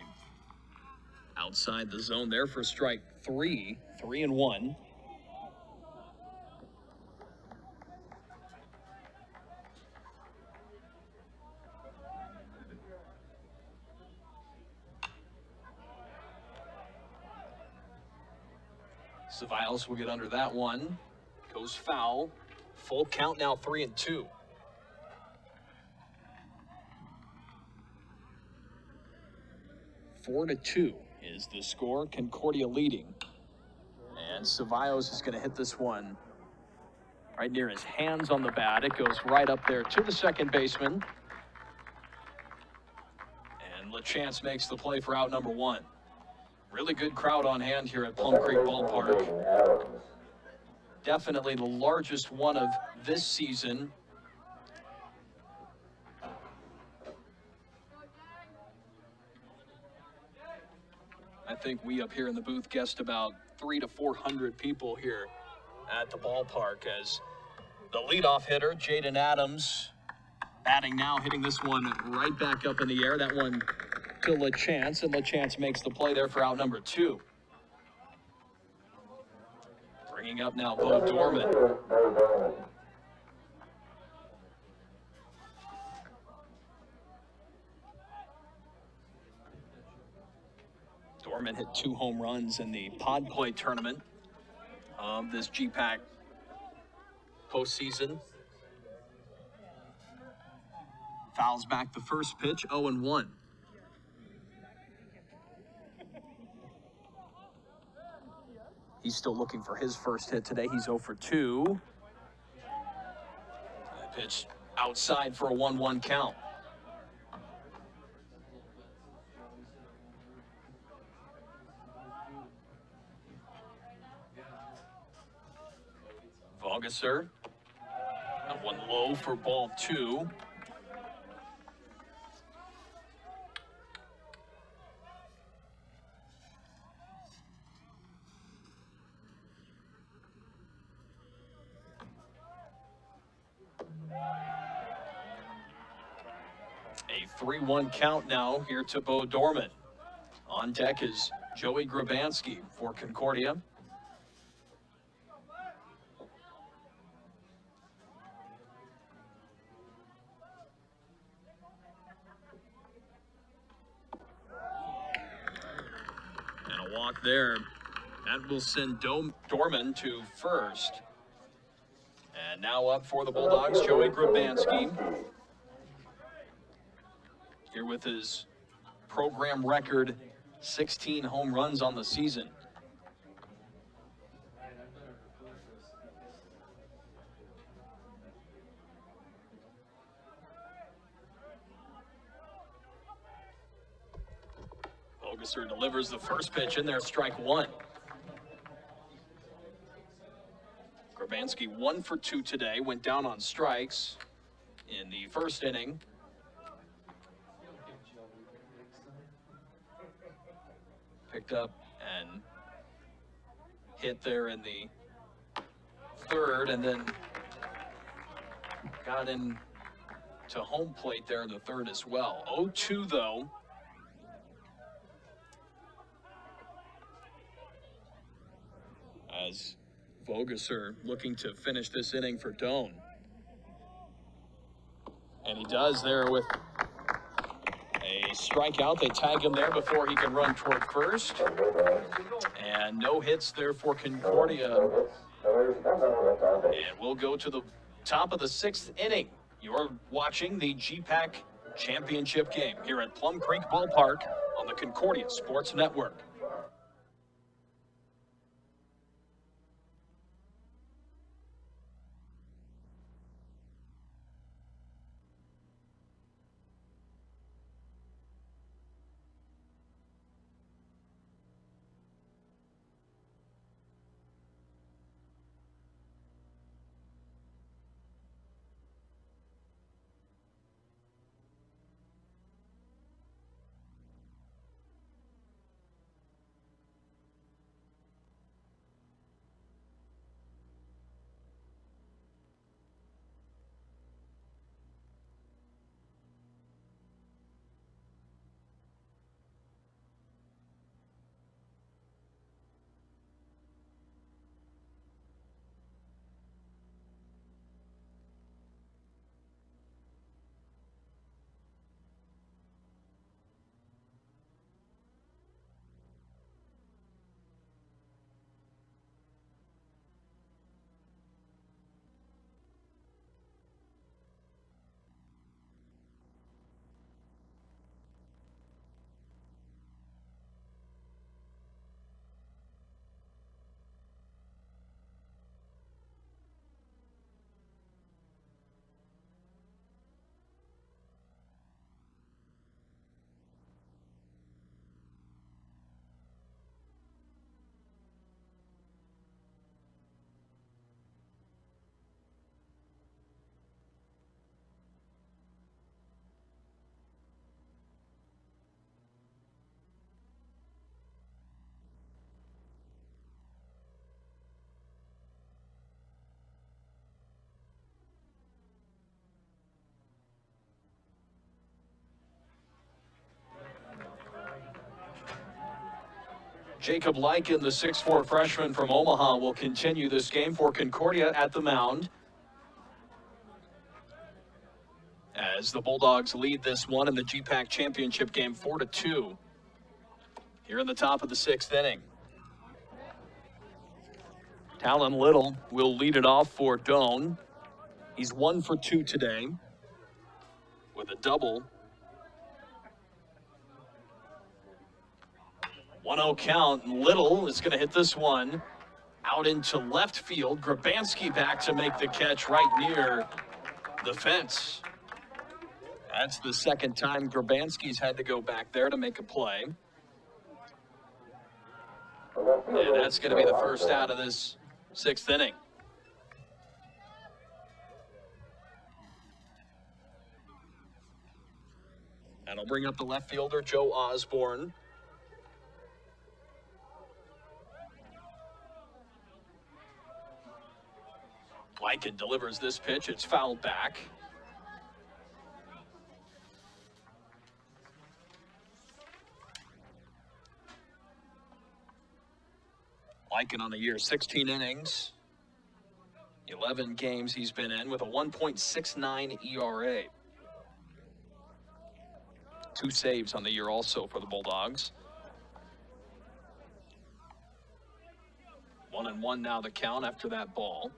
Outside the zone there for strike 3, 3-1. Ceballos will get under that one. Goes foul. Full count now, 3-2. 4-2 is the score. Concordia leading. And Ceballos is going to hit this one right near his hands on the bat. It goes right up there to the second baseman. And LaChance makes the play for out number 1. Really good crowd on hand here at Plum Creek Ballpark. Definitely the largest one of this season. I think we up here in the booth guessed about 300 to 400 people here at the ballpark, as the leadoff hitter, Jaden Adams, batting now, hitting this one right back up in the air. That one to LaChance, and LaChance makes the play there for out number 2. Bringing up now Bo Dorman. Dorman hit 2 home runs in the pod play tournament of this GPAC postseason. Fouls back the first pitch, 0-1. He's still looking for his first hit today. He's 0 for 2. Pitch outside for a 1-1 count. Vogesser. That one low for ball 2. A 3-1 count now here to Bo Dorman. On deck is Joey Grabanski for Concordia. And a walk there. That will send Dorman to first. And now up for the Bulldogs, Joey Grabanski. Here with his program record, 16 home runs on the season. Vogesser delivers the first pitch in there, strike 1. Grabanski 1 for 2 today, went down on strikes in the first inning. Picked up and hit there in the third, and then got in to home plate there in the third as well. 0-2 though. As Vogesser looking to finish this inning for Doane. And he does there with a strikeout. They tag him there before he can run toward first. And no hits there for Concordia. And we'll go to the top of the sixth inning. You're watching the GPAC championship game here at Plum Creek Ballpark on the Concordia Sports Network. Jacob Lykin, the 6'4" freshman from Omaha, will continue this game for Concordia at the mound. As the Bulldogs lead this one in the GPAC championship game 4-2 here in the top of the sixth inning. Talon Little will lead it off for Doane. He's 1 for 2 today with a double. 1-0 count, and Little is going to hit this one out into left field. Grabanski back to make the catch right near the fence. That's the second time Grabanski's had to go back there to make a play. And that's going to be the first out of this sixth inning. That'll bring up the left fielder, Joe Osborne. Lykin delivers this pitch. It's fouled back. Lykin on the year, 16 innings, 11 games he's been in with a 1.69 ERA. 2 saves on the year also for the Bulldogs. 1-1 now the count after that ball.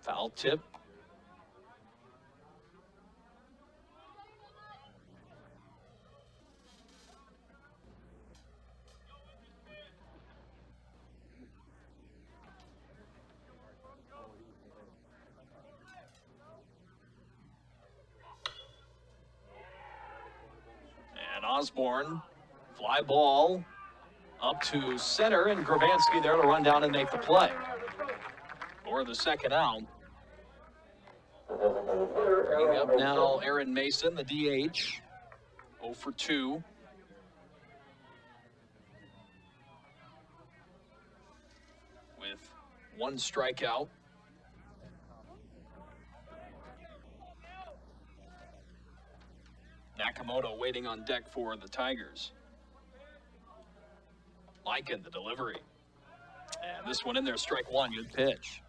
Foul tip. And Osborne, fly ball up to center, and Grabanski there to run down and make the play. For the second out. Bringing up now Aaron Mason, the DH. 0 for 2. With 1 strikeout. Nakamoto waiting on deck for the Tigers. Liking the delivery. And this one in there, strike 1, good pitch.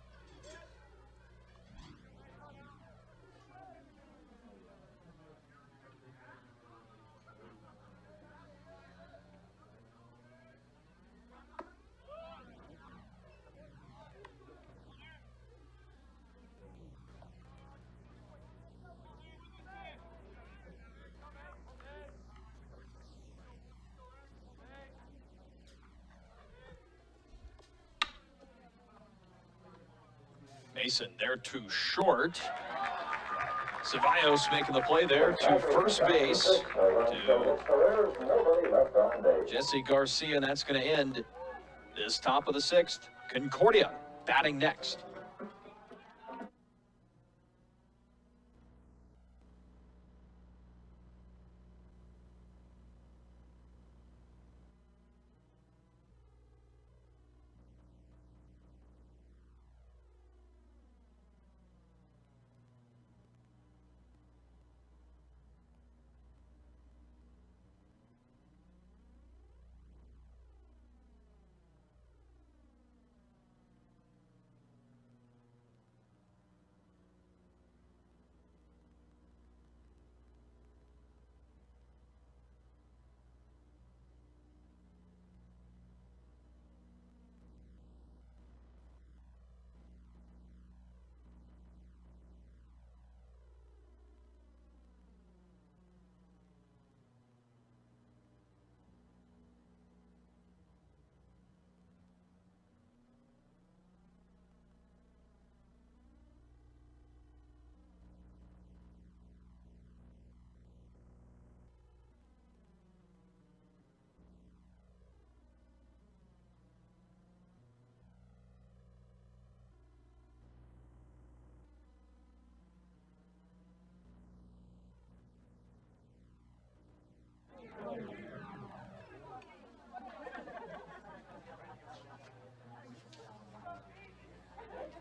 Mason there too short. Ceballos making the play there to first base to Jesse Garcia, and that's going to end this top of the 6th. Concordia batting next.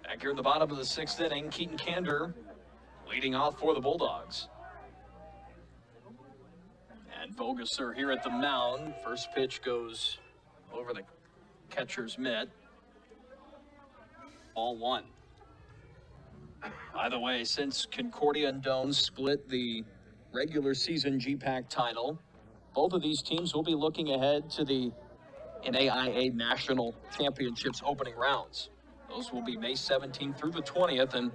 Back here in the bottom of the 6th inning, Keaton Kander leading off for the Bulldogs. And Vogelser here at the mound. First pitch goes over the catcher's mitt. Ball 1. By the way, since Concordia and Doane split the regular season GPAC title, both of these teams will be looking ahead to the NAIA National Championships opening rounds. Those will be May 17th through the 20th, and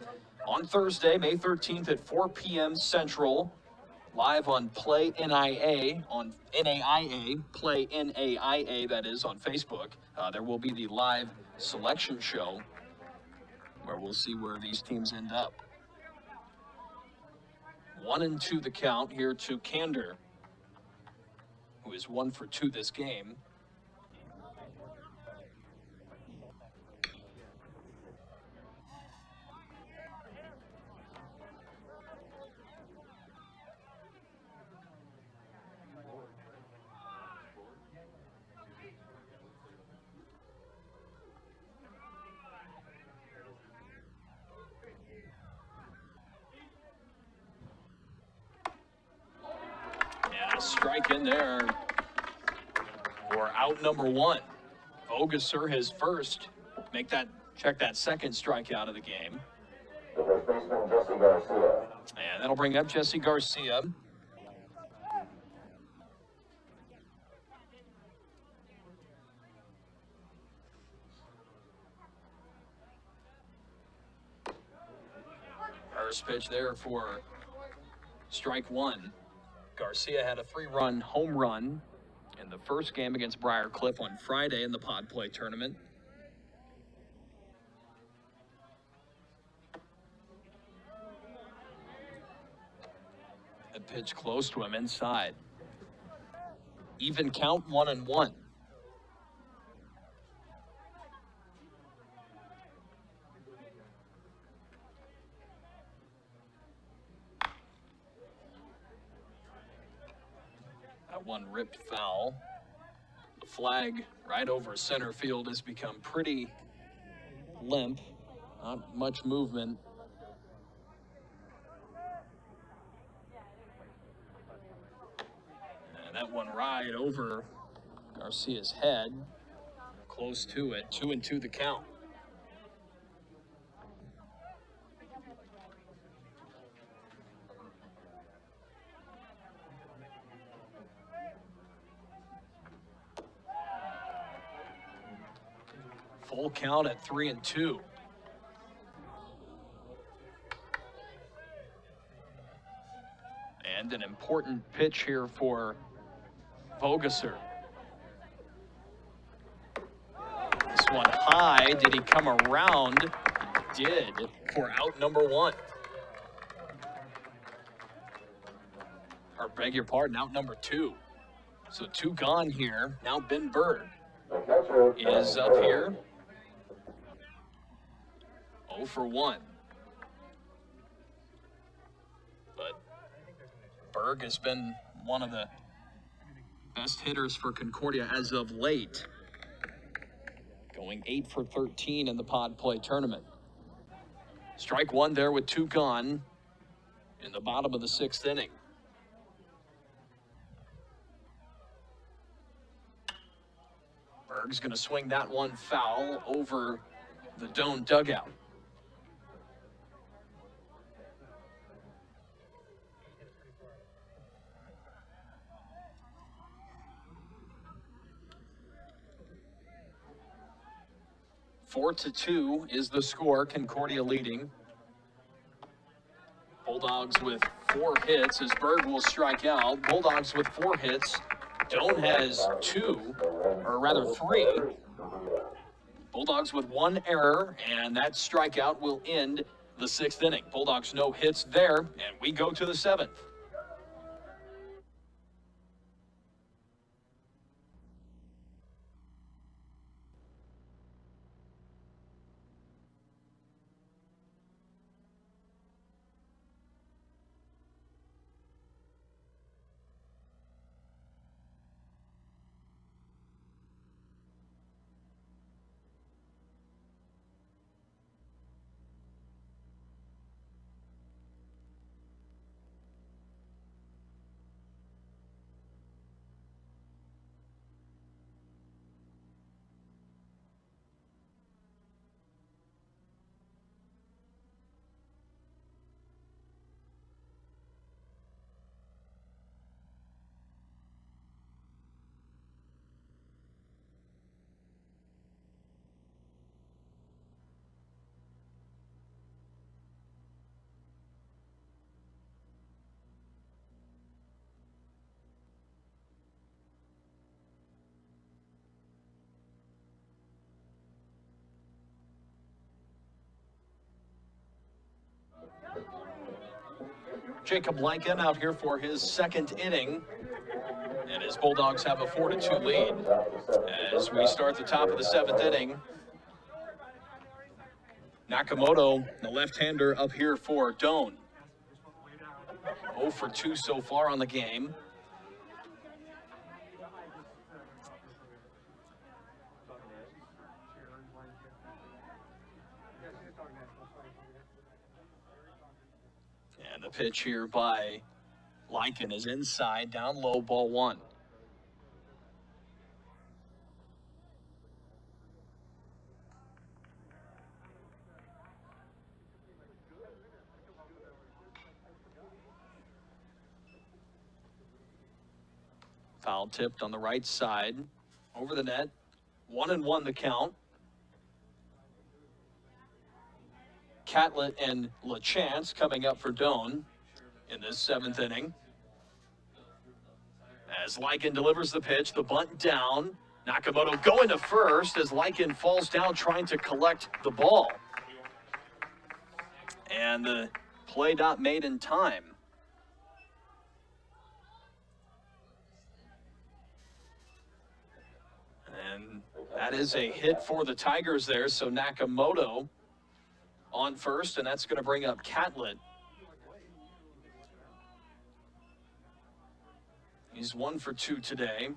on Thursday, May 13th at 4 p.m. Central, live on Play NIA, on NAIA, Play NAIA, that is, on Facebook. There will be the live selection show where we'll see where these teams end up. 1-2 the count here to Kander, who is 1 for 2 this game. Strike in there for out number 1. Vogelser his first. Check that second strikeout of the game. The first baseman, Jesse Garcia. And that'll bring up Jesse Garcia. First pitch there for strike 1. Garcia had a 3-run home run in the first game against Briarcliff on Friday in the pod play tournament. A pitch close to him inside. Even count 1-1. That one ripped foul. The flag right over center field has become pretty limp. Not much movement. And that one right over Garcia's head. Close to it. 2-2 the count. Full count at 3-2. And an important pitch here for Vogesser. This one high. Did he come around? He did for out number one. Or beg your pardon, out number two. So two gone here. Now Ben Bird is up here. 0 for 1. But Berg has been one of the best hitters for Concordia as of late. Going 8 for 13 in the pod play tournament. Strike one there with two gone in the bottom of the 6th inning. Berg's going to swing that one foul over the Doane dugout. Four to 2 is the score. Concordia leading. Bulldogs with 4 hits as Berg will strike out. Bulldogs with 4 hits. Doane has 2, or rather 3. Bulldogs with 1 error, and that strikeout will end the 6th inning. Bulldogs no hits there, and we go to the 7th. Jacob Lankin out here for his 2nd inning. And his Bulldogs have a 4-2 lead. As we start the top of the 7th inning, Nakamoto, the left-hander, up here for Doane. 0 for 2 so far on the game. And the pitch here by Lankin is inside, down low, ball 1. Foul tipped on the right side, over the net. 1-1 the count. Catlett and LaChance coming up for Doane in this 7th inning. As Lankin delivers the pitch, the bunt down. Nakamoto going to first as Lankin falls down trying to collect the ball. And the play not made in time. And that is a hit for the Tigers there, so Nakamoto on first, and that's going to bring up Catlett. He's 1 for 2 today.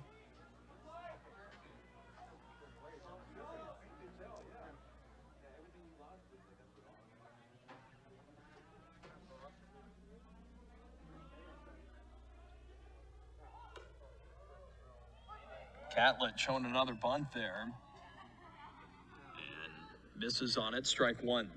Catlett showing another bunt there. And misses on it, strike 1.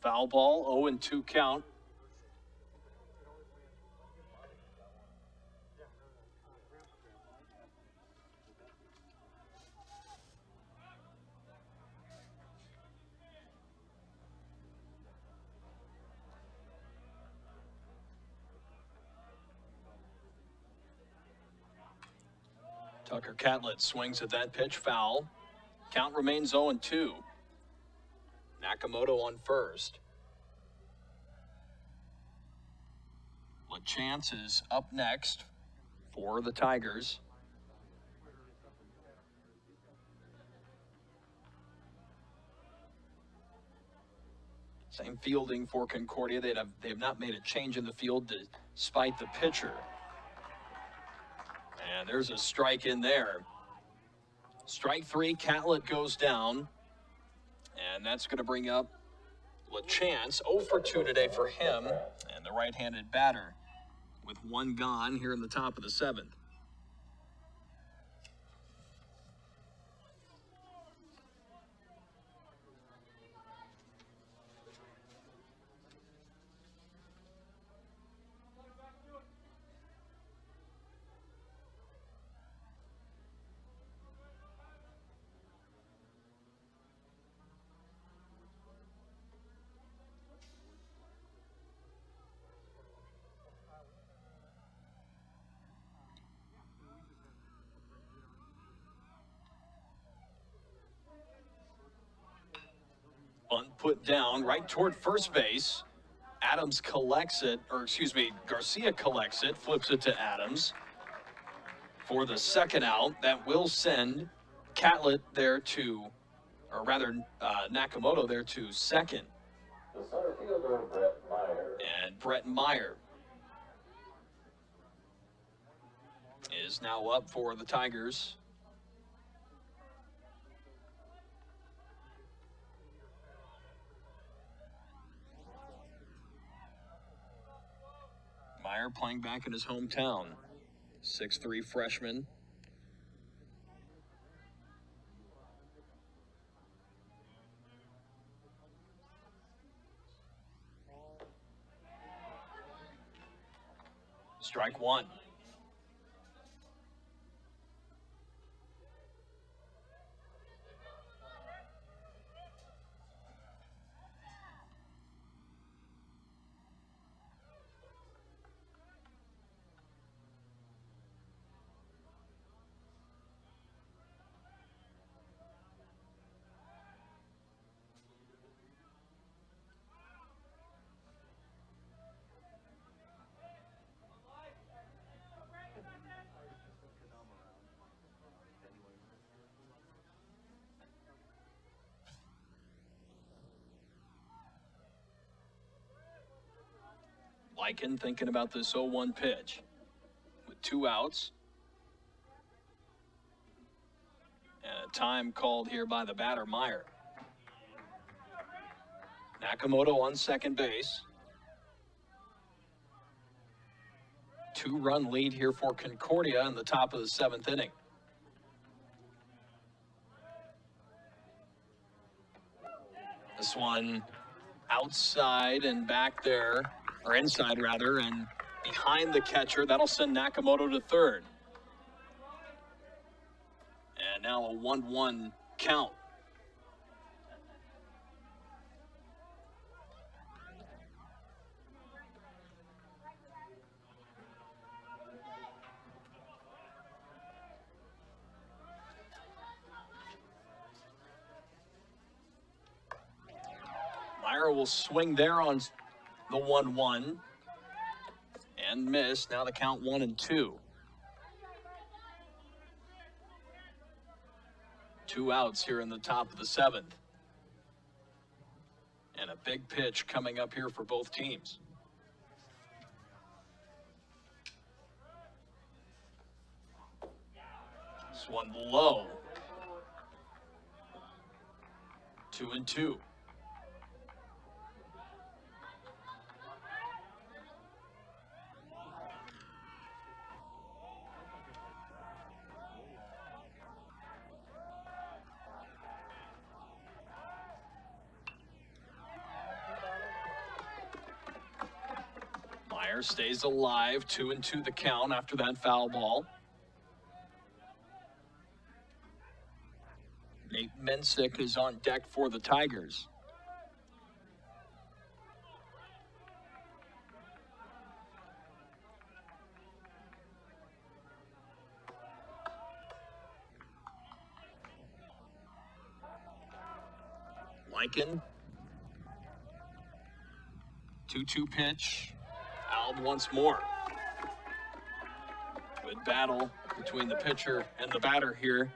Foul ball, 0-2 count. Tucker Catlett swings at that pitch, foul. Count remains 0-2. Nakamoto on first. LaChance is up next for the Tigers. Same fielding for Concordia. They have not made a change in the field despite the pitcher. And there's a strike in there. Strike 3, Catlett goes down. And that's going to bring up LaChance, 0 for 2 today for him. And the right-handed batter with 1 gone here in the top of the 7th. Bunt put down right toward first base. Adams collects it, Garcia collects it, flips it to Adams for the second out. That will send Catlett there to, or rather Nakamoto there to second. The center fielder, Brett Meyer. And Brett Meyer is now up for the Tigers. Meyer playing back in his hometown. 6'3" freshman. Strike 1. Lycan thinking about this 0-1 pitch with 2 outs. And a time called here by the batter, Meyer. Nakamoto on second base. 2-run lead here for Concordia in the top of the 7th inning. This one outside and back there, or inside rather, and behind the catcher. That'll send Nakamoto to third. And now a 1-1 count. Meyer will swing there on the 1-1 and miss. Now the count 1-2. 2 outs here in the top of the 7th. And a big pitch coming up here for both teams. This one low. 2-2. Meyer stays alive. 2-2 the count after that foul ball. Nate Mensick is on deck for the Tigers. Lincoln. 2-2 pitch. Fouled once more. Good battle between the pitcher and the batter here.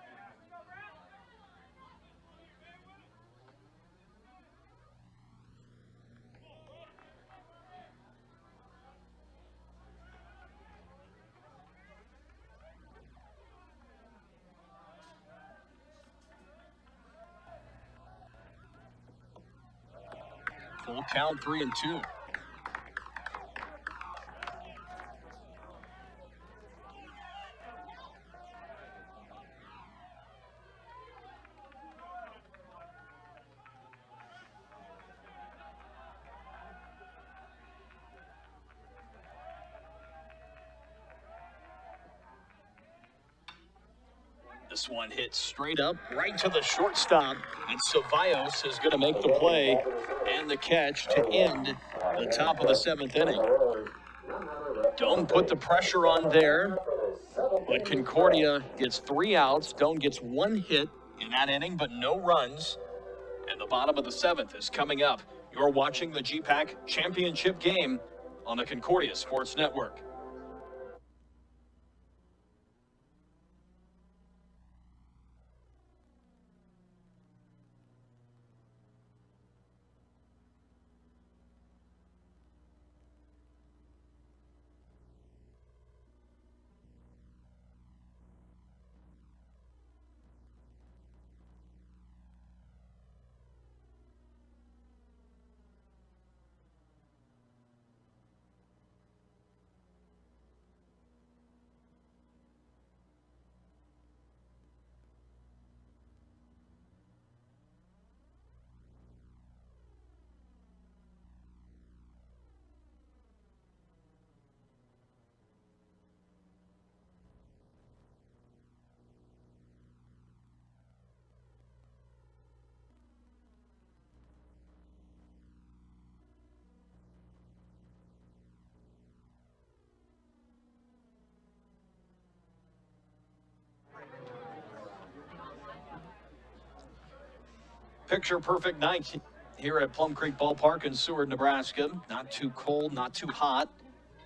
Full count, 3-2. This one hits straight up, right to the shortstop, and Ceballos is going to make the play and the catch to end the top of the 7th inning. Doane put the pressure on there, but Concordia gets 3 outs. Doane gets 1 hit in that inning, but no runs. And the bottom of the 7th is coming up. You're watching the GPAC championship game on the Concordia Sports Network. Picture perfect night here at Plum Creek Ballpark in Seward, Nebraska. Not too cold, not too hot.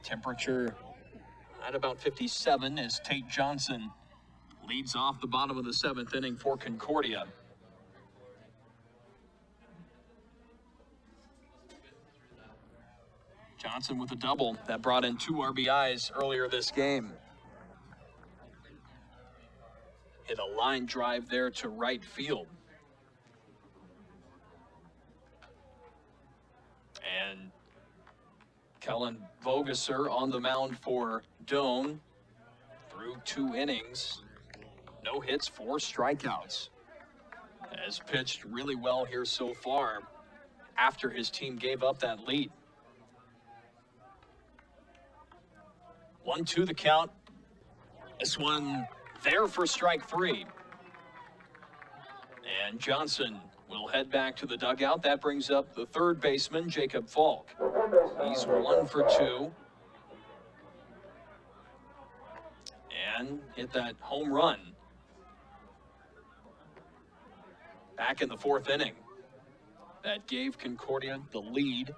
Temperature at about 57 as Tate Johnson leads off the bottom of the 7th inning for Concordia. Johnson with a double that brought in 2 RBIs earlier this game. Hit a line drive there to right field. And Kellen Vogesser on the mound for Doane through 2 innings. No hits, 4 strikeouts. Has pitched really well here so far after his team gave up that lead. 1-2 the count. This one there for strike 3. And Johnson will head back to the dugout. That brings up the 3rd baseman, Jacob Falk. He's 1 for 2. And hit that home run back in the 4th inning. That gave Concordia the lead.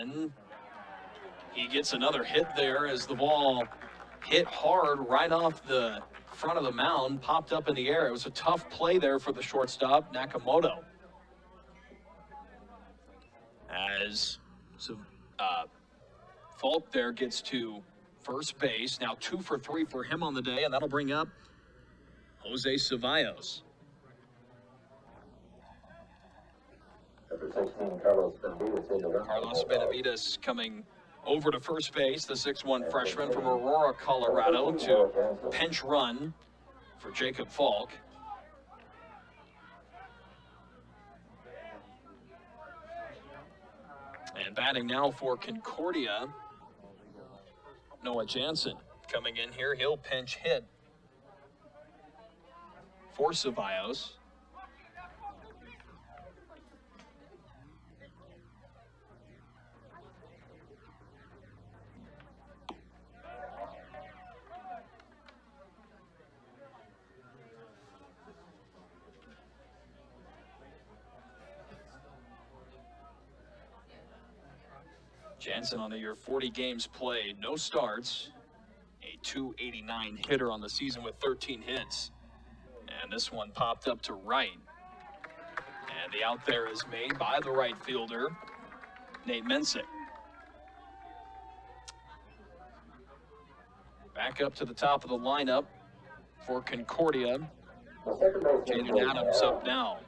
And he gets another hit there as the ball hit hard right off the front of the mound, popped up in the air. It was a tough play there for the shortstop, Nakamoto. As Falk there gets to first base. Now 2 for 3 for him on the day, and that'll bring up Jose Ceballos. Number 16, Carlos Benavides. Carlos Benavides coming over to first base, the 6'1 freshman from Aurora, Colorado, to pinch run for Jacob Falk. And batting now for Concordia, Noah Jansen coming in here. He'll pinch hit for Ceballos. Jansen on the year, 40 games played, no starts, a .289 hitter on the season with 13 hits. And this one popped up to right. And the out there is made by the right fielder, Nate Mensick. Back up to the top of the lineup for Concordia. Jaden Adams up now.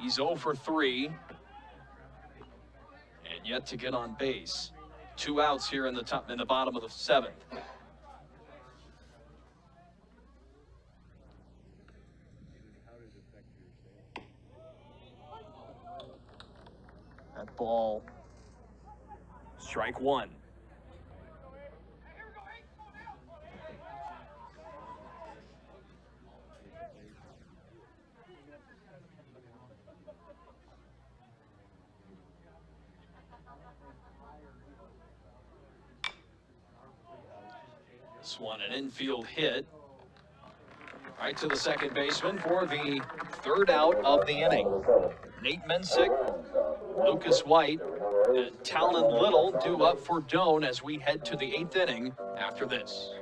He's 0 for 3. And yet to get on base. 2 outs here in the bottom of the 7th. That ball, strike 1. This one, an infield hit right to the second baseman for the 3rd out of the inning. Nate Mensick, Lucas White, and Talon Little due up for Doane as we head to the 8th inning after this.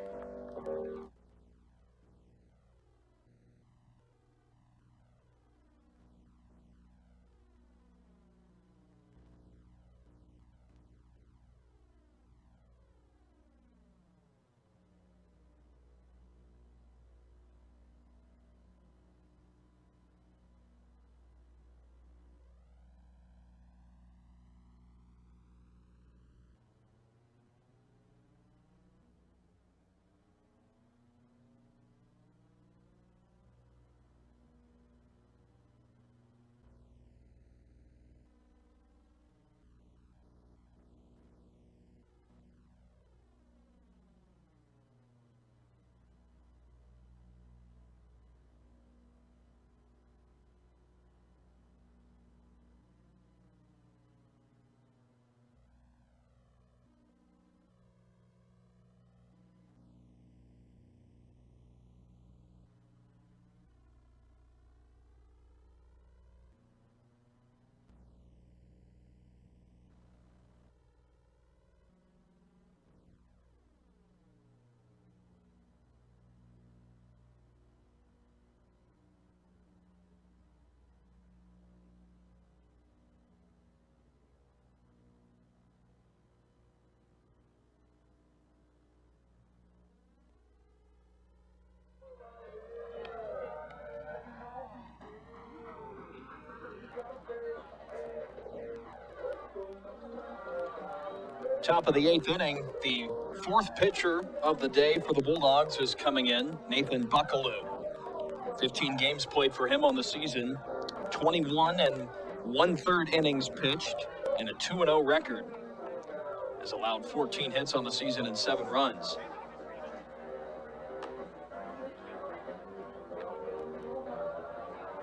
Top of the 8th inning, the 4th pitcher of the day for the Bulldogs is coming in, Nathan Buckaloo. 15 games played for him on the season, 21 and 1/3 innings pitched, and a 2-0 record. Has allowed 14 hits on the season and 7 runs.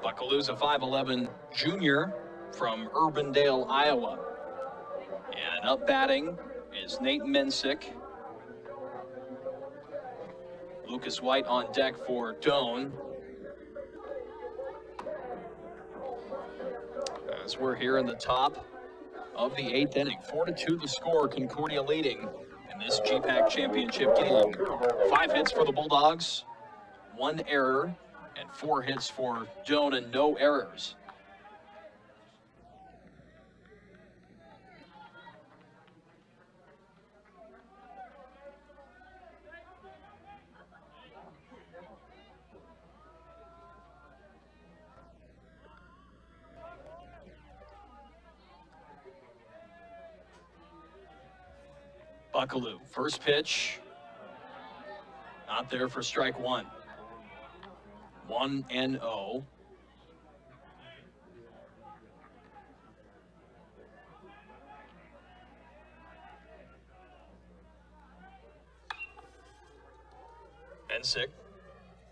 Buckaloo's a 5'11 junior from Urbandale, Iowa. And up batting is Nate Mensick. Lucas White on deck for Doane. As we're here in the top of the 8th inning. 4-2 the score, Concordia leading in this GPAC championship game. 5 hits for the Bulldogs, 1 error, and 4 hits for Doane and no errors. Buckaloo, first pitch, not there for strike 1. 1-0. Mensick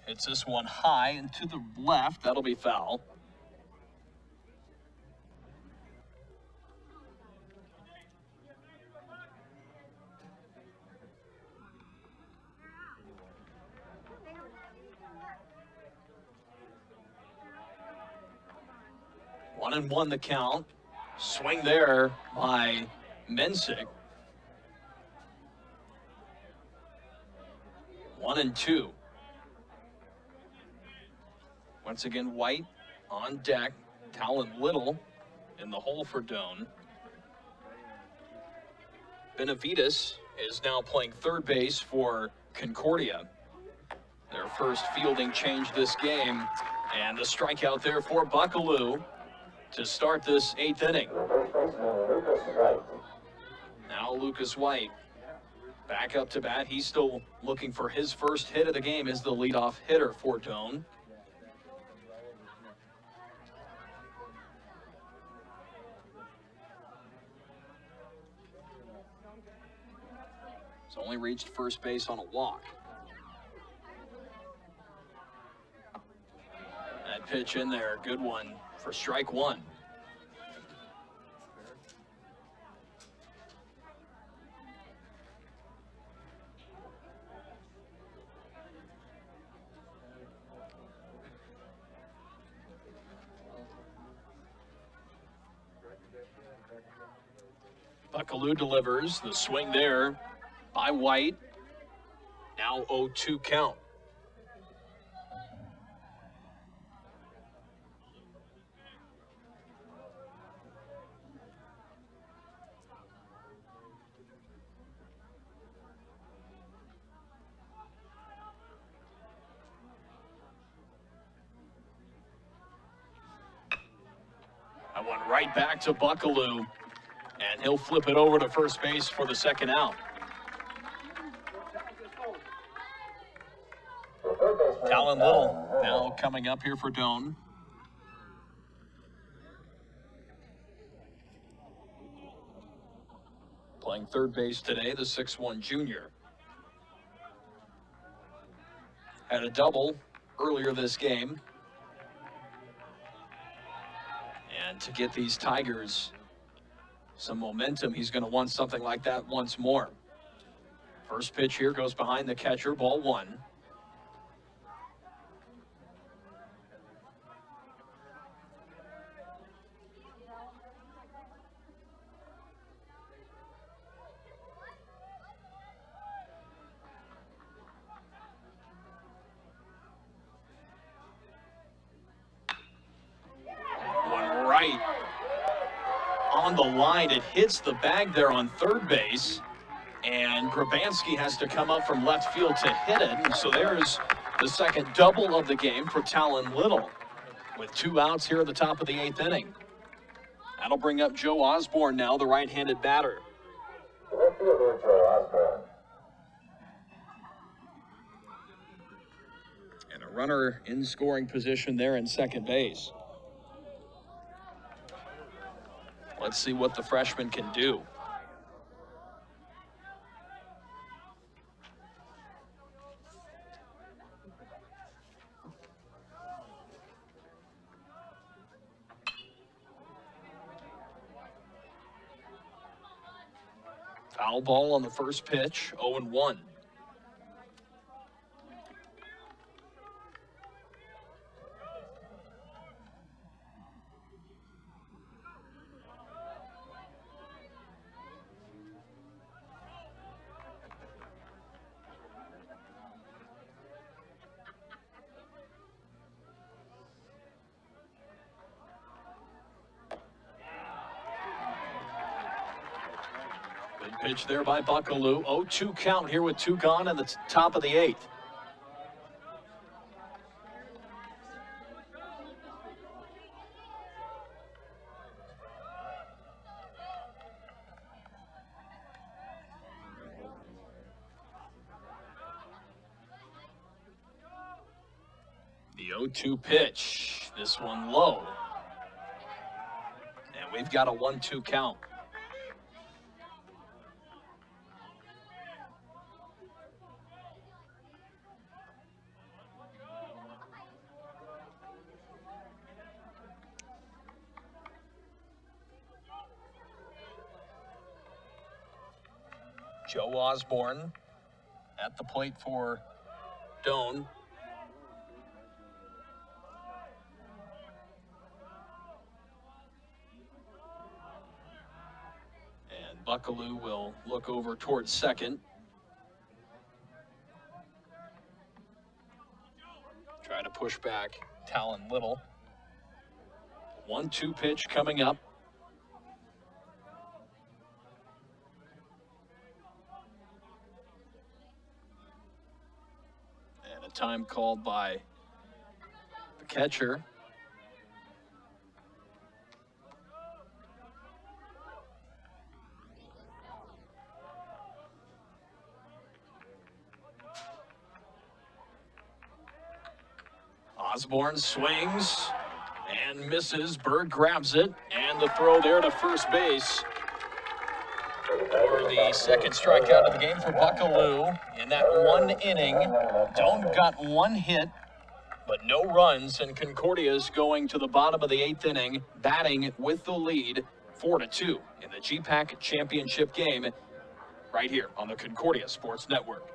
hits this one high and to the left. That'll be foul. One and one the count. Swing there by Mensick. 1-2. Once again, White on deck. Talon Little in the hole for Doane. Benavides is now playing third base for Concordia. Their first fielding change this game. And the strikeout there for Buckaloo to start this 8th inning. Now Lucas White back up to bat. He's still looking for his first hit of the game as the leadoff hitter for Doane. He's only reached first base on a walk. That pitch in there, good one for strike 1. Buckaloo delivers the swing there by White. Now 0-2 count. That one right back to Buckaloo, and he'll flip it over to first base for the second out. Talon Little now coming up here for Doane. Playing third base today, the 6'1 junior. Had a double earlier this game. And to get these Tigers some momentum, he's going to want something like that once more. First pitch here goes behind the catcher, ball 1. One right on the line. It hits the bag there on third base. And Grabansky has to come up from left field to hit it. And so there's the second double of the game for Talon Little with 2 outs here at the top of the 8th inning. That'll bring up Joe Osborne now, the right-handed batter. Left fielder Joe Osborne. And a runner in scoring position there in second base. Let's see what the freshman can do. Foul ball on the first pitch, 0-1. Good pitch there by Buckaloo. 0-2 count here with 2 gone in the top of the 8th. The 0-2 pitch. This one low. And we've got a 1-2 count. Joe Osborne at the plate for Doane. And Buckaloo will look over towards second. Try to push back Talon Little. 1-2 pitch coming up. And a time called by the catcher. Osborne swings and misses. Berg grabs it, and the throw there to first base for the second strikeout of the game for Buckaloo. In that 1 inning, Doane got 1 hit, but no runs, and Concordia's going to the bottom of the 8th inning, batting with the lead 4-2 in the GPAC championship game right here on the Concordia Sports Network.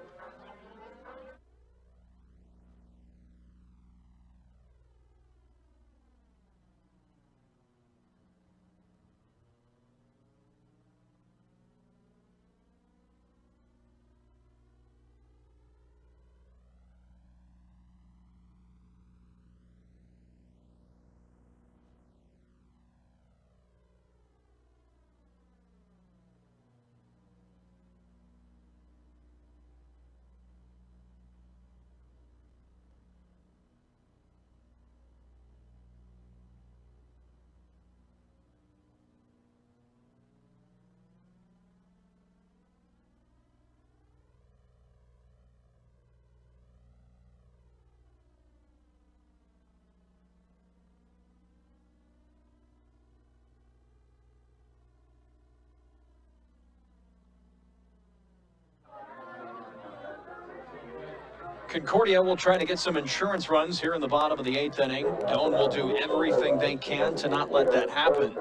Concordia will try to get some insurance runs here in the bottom of the 8th inning. Doane will do everything they can to not let that happen.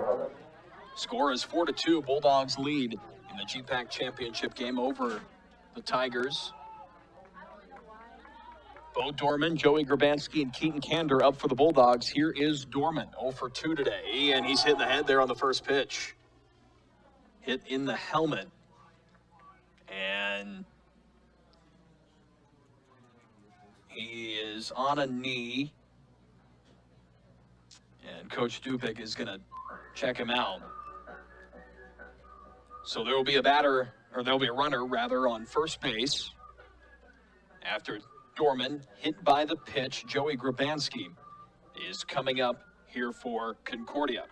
Score is 4-2. Bulldogs lead in the GPAC championship game over the Tigers. Bo Dorman, Joey Grabanski, and Keaton Kander up for the Bulldogs. Here is Dorman, 0 for 2 today, and he's hit the head there on the first pitch. Hit in the helmet. And he is on a knee, and Coach Dubik is going to check him out. So there will be a runner rather, on first base after Dorman hit by the pitch. Joey Grabanski is coming up here for Concordia.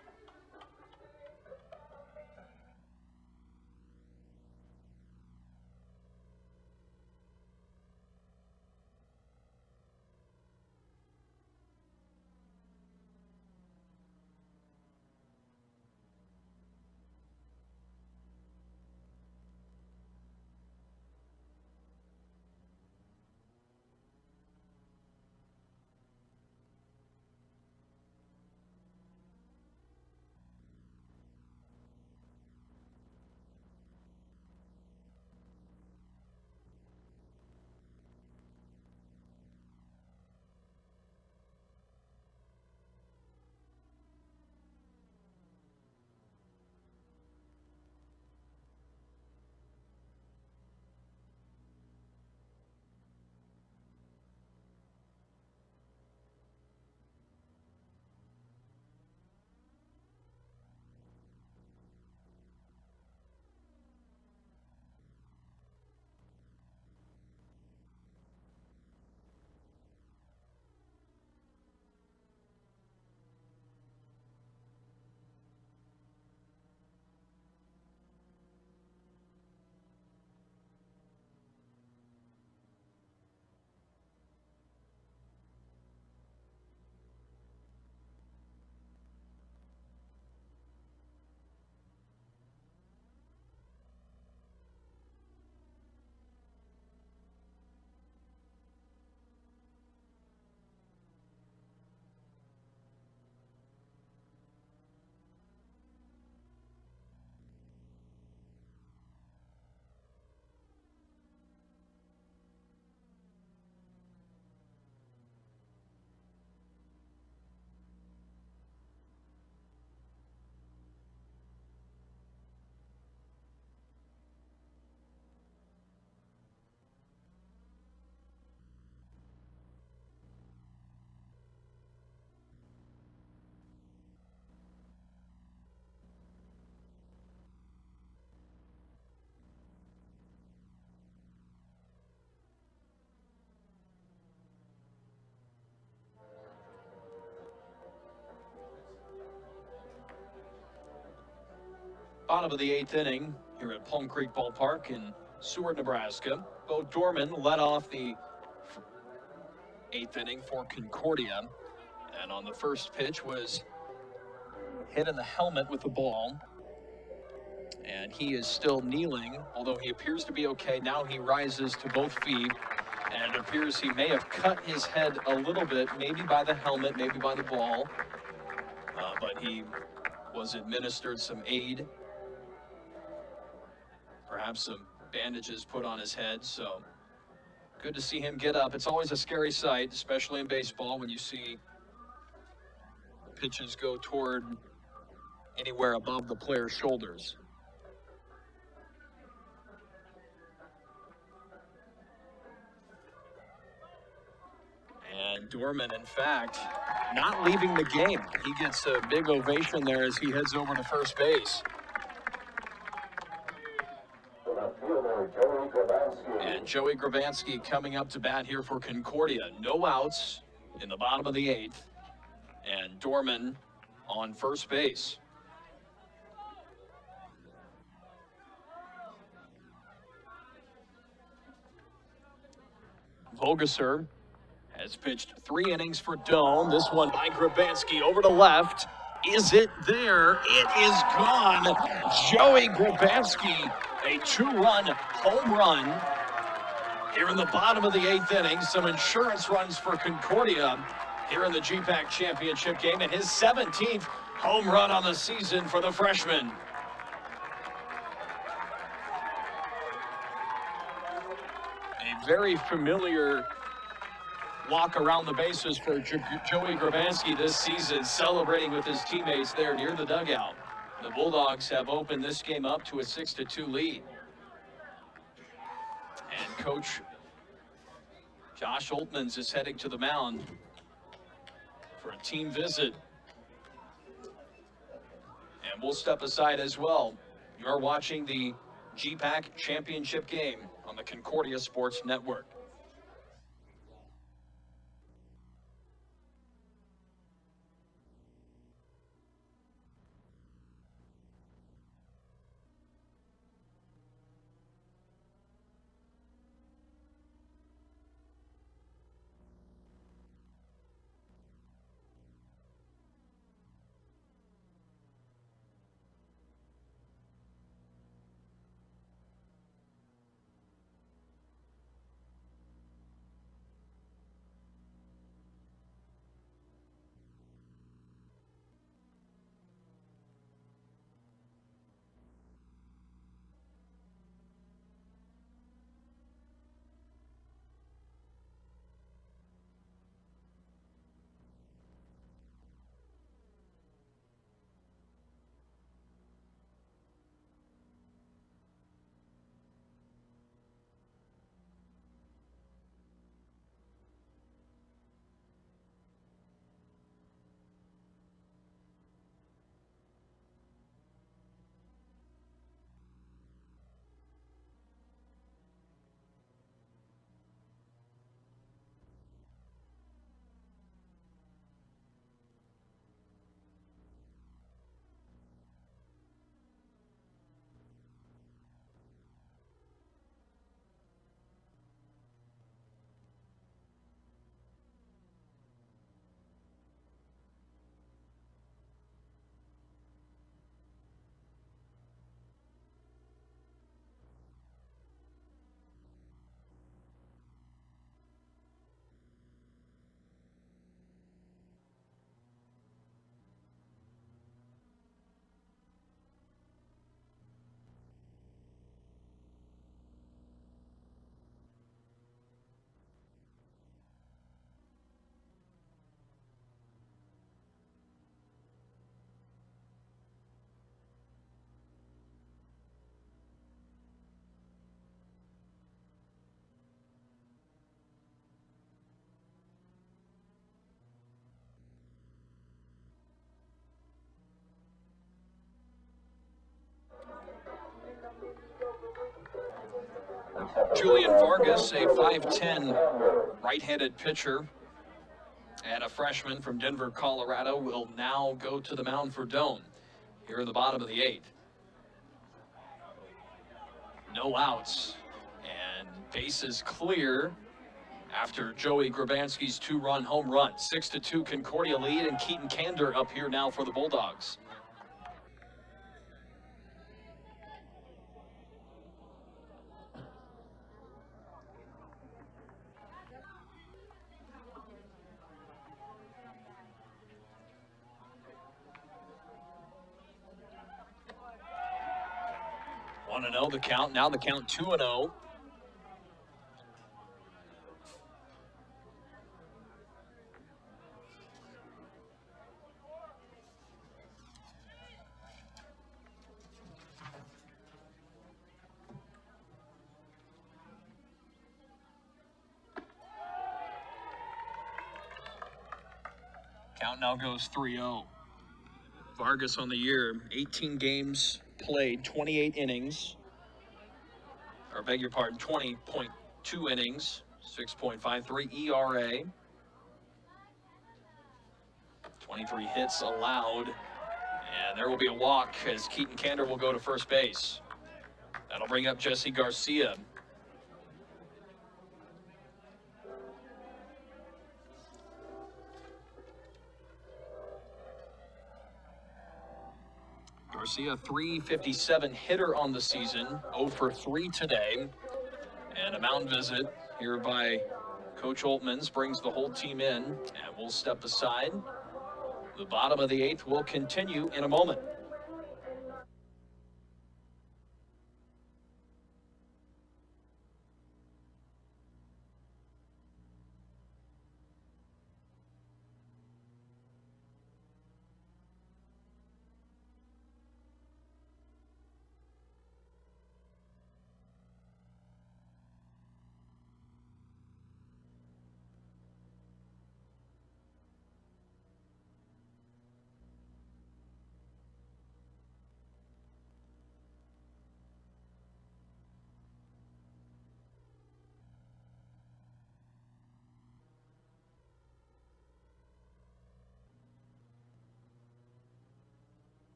bottom of the 8th inning here at Plum Creek Ballpark in Seward, Nebraska. Bo Doane led off the 8th inning for Concordia, and on the first pitch was hit in the helmet with the ball, and he is still kneeling, although he appears to be okay. Now he rises to both feet, and it appears he may have cut his head a little bit, maybe by the helmet, maybe by the ball, but he was administered some aid, perhaps some bandages put on his head. So good to see him get up. It's always a scary sight, especially in baseball, when you see pitches go toward anywhere above the player's shoulders. And Doane, in fact, not leaving the game. He gets a big ovation there as he heads over to first base. And Joey Gravansky coming up to bat here for Concordia. No outs in the bottom of the 8th. And Doane on first base. Vogelser has pitched 3 innings for Doane. This one by Gravansky over to left. Is it there? It is gone. Joey Gravansky, a 2-run home run here in the bottom of the 8th inning. Some insurance runs for Concordia here in the GPAC championship game, and his 17th home run on the season for the freshman. A very familiar walk around the bases for Joey Gravansky this season, celebrating with his teammates there near the dugout. The Bulldogs have opened this game up to a 6-2 lead. And Coach Josh Oltmans is heading to the mound for a team visit. And we'll step aside as well. You're watching the GPAC championship game on the Concordia Sports Network. Julian Vargas, a 5'10" right-handed pitcher and a freshman from Denver, Colorado, will now go to the mound for Doane here in the bottom of the 8th. No outs. And bases clear after Joey Grabanski's 2-run home run. 6-2 Concordia lead, and Keaton Kander up here now for the Bulldogs. One and 0 the count. Now the count 2-0. Count now goes 3-0. Vargas on the year, 18 games played, 28 innings. Or beg your pardon, 20.2 innings, 6.53 ERA. 23 hits allowed. And there will be a walk as Keaton Kander will go to first base. That'll bring up Jesse Garcia. Garcia, 357 hitter on the season, 0 for 3 today. And a mound visit here by Coach Oltmans brings the whole team in, and we'll step aside. The bottom of the 8th will continue in a moment.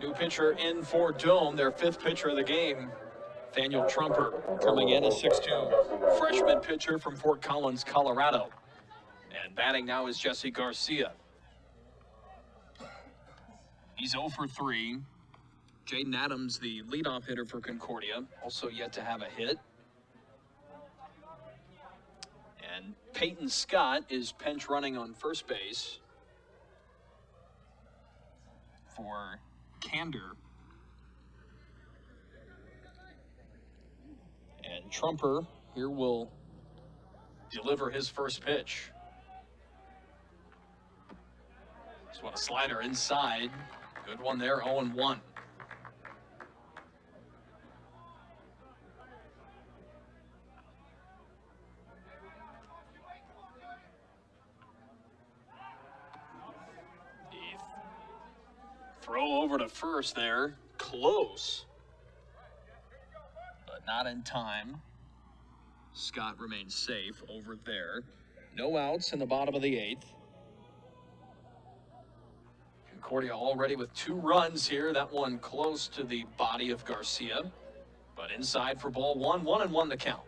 New pitcher in for Dome, their 5th pitcher of the game. Nathaniel Trumper coming in, a 6'2" freshman pitcher from Fort Collins, Colorado. And batting now is Jesse Garcia. He's 0 for 3. Jaden Adams, the leadoff hitter for Concordia, also yet to have a hit. And Peyton Scott is pinch running on first base for Kander. And Trumper here will deliver his first pitch. Just want a slider inside. Good one there, 0-1. Throw over to first there, close, but not in time. Scott remains safe over there. No outs in the bottom of the 8th. Concordia already with 2 runs here. That one close to the body of Garcia. But inside for ball 1, 1-1 the count.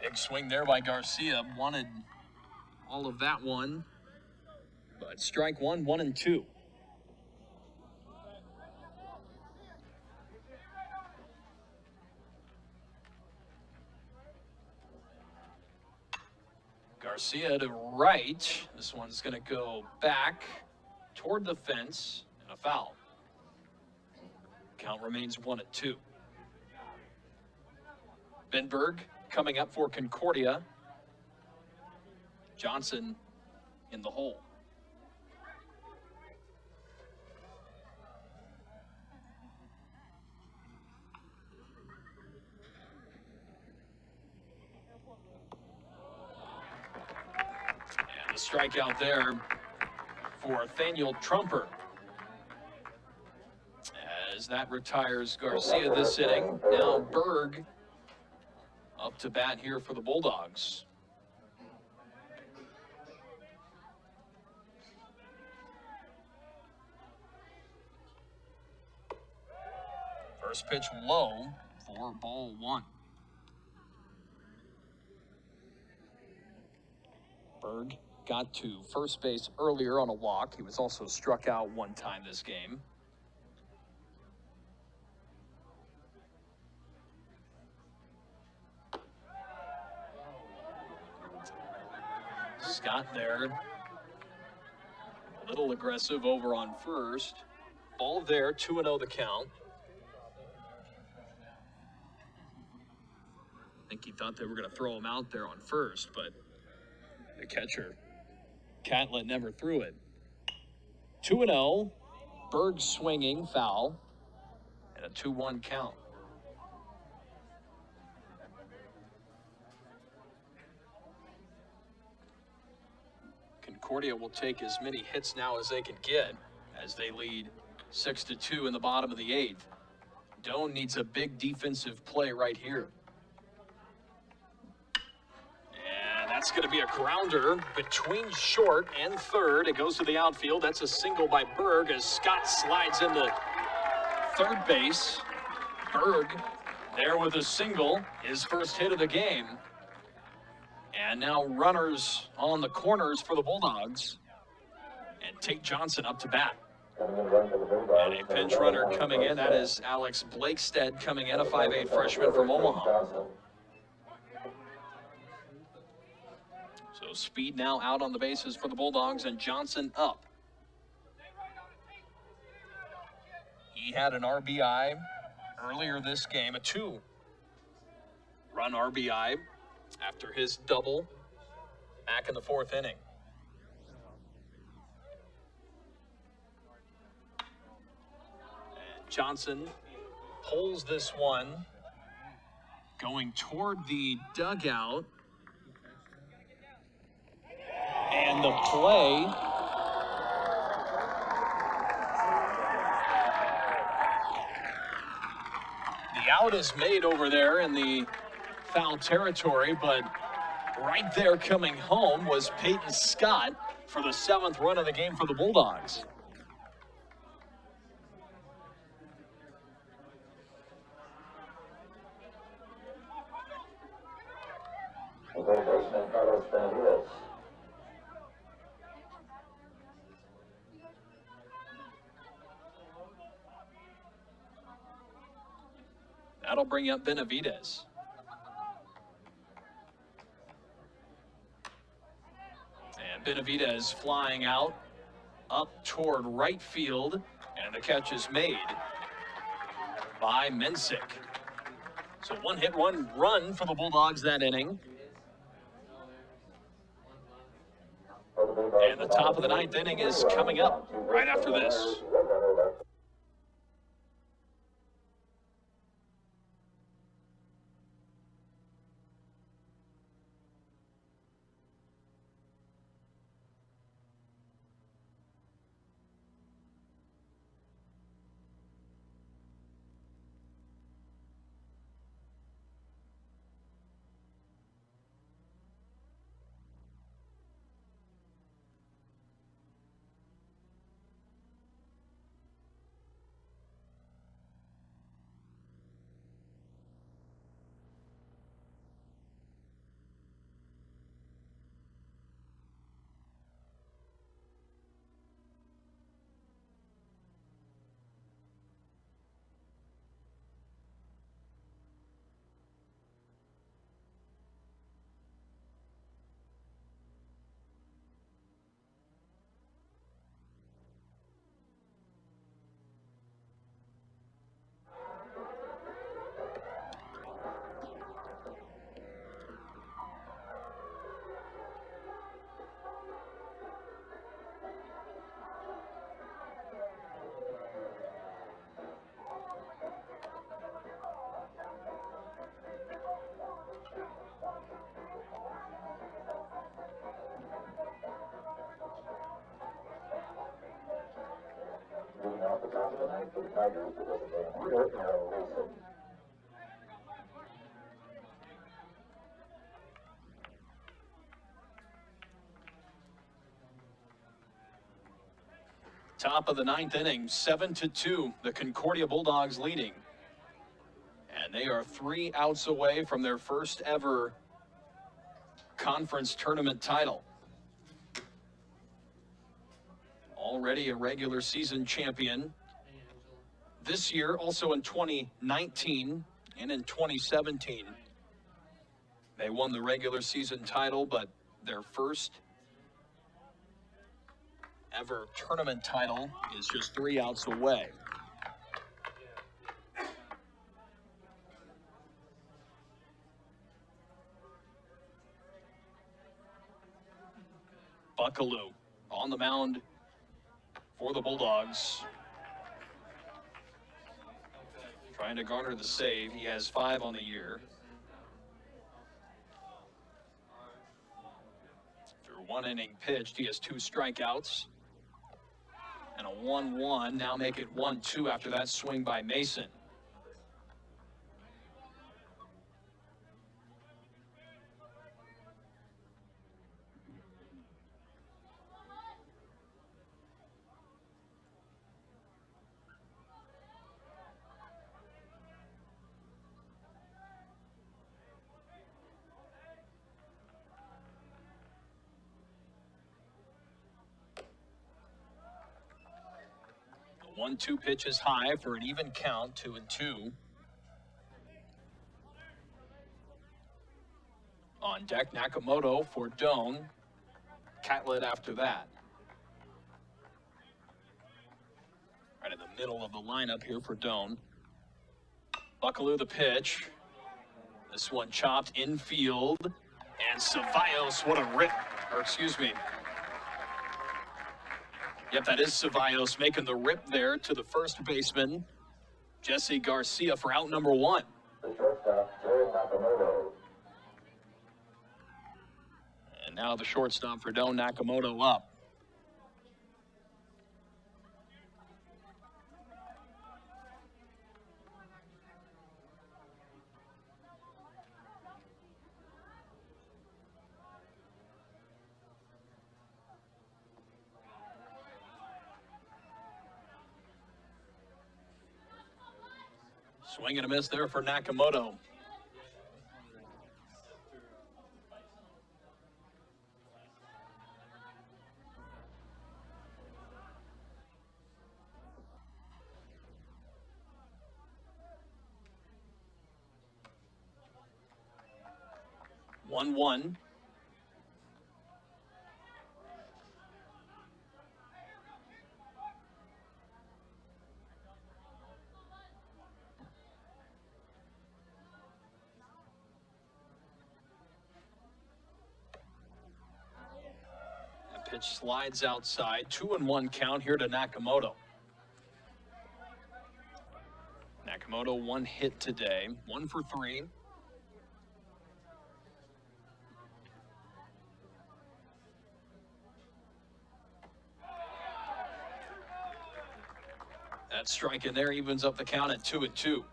Big swing there by Garcia. Wanted all of that one. But strike 1, 1-2. Garcia to right. This one's going to go back toward the fence and a foul. Count remains 1-2. Benberg coming up for Concordia. Johnson in the hole. And the strikeout there for Nathaniel Trumper. As that retires Garcia this inning. Now Berg up to bat here for the Bulldogs. First pitch low for ball 1. Berg got to first base earlier on a walk. He was also struck out 1 time this game. Scott there. A little aggressive over on first. Ball there, 2-0 the count. I think he thought they were going to throw him out there on first, but the catcher, Catlett, never threw it. 2-0. Berg swinging, foul, and a 2-1 count. Concordia will take as many hits now as they can get as they lead 6-2 in the bottom of the 8th. Doane needs a big defensive play right here. And that's going to be a grounder between short and third. It goes to the outfield. That's a single by Berg as Scott slides into third base. Berg there with a single, his first hit of the game. And now runners on the corners for the Bulldogs. And take Johnson up to bat. And a pinch runner coming in. That is Alex Blakestead coming in, a 5'8" freshman from Omaha. So speed now out on the bases for the Bulldogs, and Johnson up. He had an RBI earlier this game, a 2-run RBI after his double back in the 4th inning. And Johnson pulls this one going toward the dugout. And the play the out is made over there in the foul territory, but right there coming home was Peyton Scott for the 7th run of the game for the Bulldogs. That'll bring up Benavidez. And Benavidez flying out up toward right field, and the catch is made by Mensick. So 1-hit, 1 run for the Bulldogs that inning. And the top of the 9th inning is coming up right after this. Top of the ninth for the Tigers, the designated hitter, Aaron Mason. Top of the ninth inning, 7-2, the Concordia Bulldogs leading. And they are 3 outs away from their first ever conference tournament title. Already a regular season champion. This year, also in 2019 and in 2017, they won the regular season title, but their first ever tournament title is just 3 outs away. Buckaloo on the mound for the Bulldogs. Trying to garner the save. He has 5 on the year. Through 1 inning pitched, he has 2 strikeouts. And a 1-1. Now make it 1-2 after that swing by Mason. The 1-2 pitch is high for an even count, 2-2. On deck, Nakamoto for Doane. Catlett after that. Right in the middle of the lineup here for Doane. Buckaloo the pitch. This one chopped infield. And Ceballos, what a rip. Or excuse me. Yep, that is Ceballos making the rip there to the first baseman, Jesse Garcia, for out number 1. The shortstop, Joe Nakamoto. And now the shortstop for Doane, Nakamoto, up. Swing and a miss there for Nakamoto. One. Pitch slides outside. 2-1 count here to Nakamoto. Nakamoto 1 hit today, 1 for 3. That strike in there evens up the count at 2-2.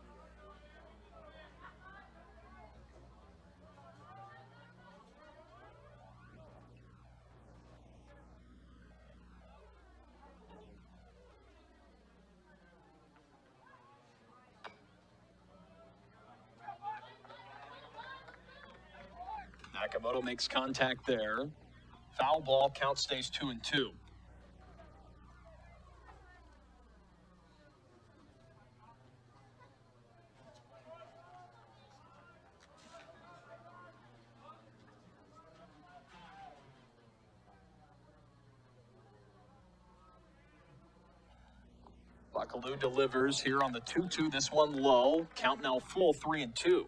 Nakamoto makes contact there. Foul ball, count stays 2-2. Buckaloo delivers here on the 2-2. This one low. Count now full, 3-2.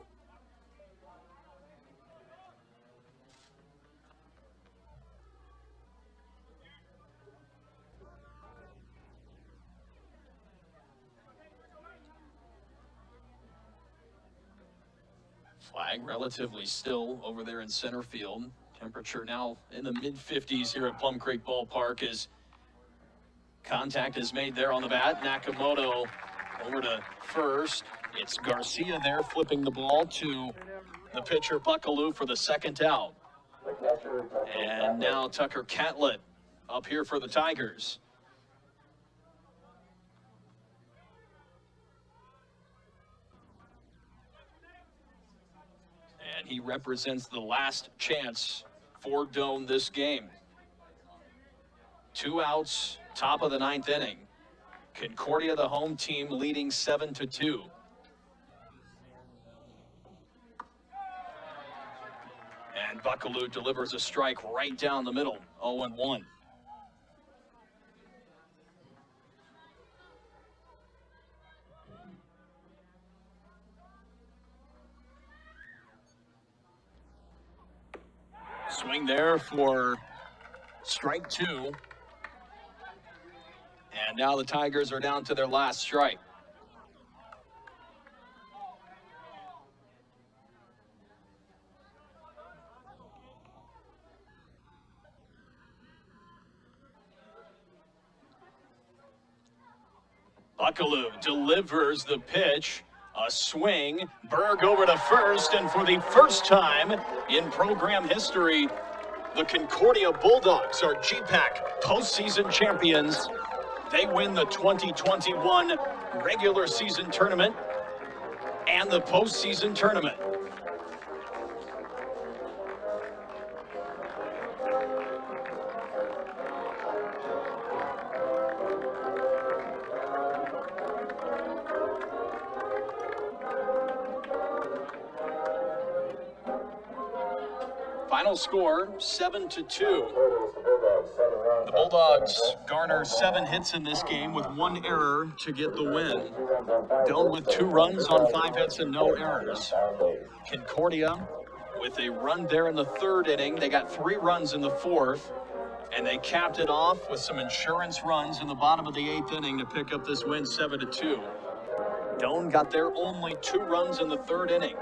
Flag relatively still over there in center field. Temperature now in the mid-50s here at Plum Creek Ballpark as Contact is made there on the bat. Nakamoto over to first. It's Garcia there flipping the ball to the pitcher Buckaloo for the second out. And now Tucker Catlett up here for the Tigers. And he represents the last chance for Doane this game. 2 outs, top of the 9th inning. Concordia, the home team, leading 7-2. And Buckaloo delivers a strike right down the middle, 0-1. Swing there for strike 2. And now the Tigers are down to their last strike. Buckaloo delivers the pitch. A swing. Berg over to first, and for the first time in program history, the Concordia Bulldogs are GPAC postseason champions. They win the 2021 regular season tournament and the postseason tournament. Final score, 7-2. The Bulldogs garner 7 hits in this game with 1 error to get the win. Doane with 2 runs on 5 hits and no errors. Concordia with a run there in the 3rd inning. They got 3 runs in the 4th, and they capped it off with some insurance runs in the bottom of the 8th inning to pick up this win 7-2. Doane got their only 2 runs in the 3rd inning.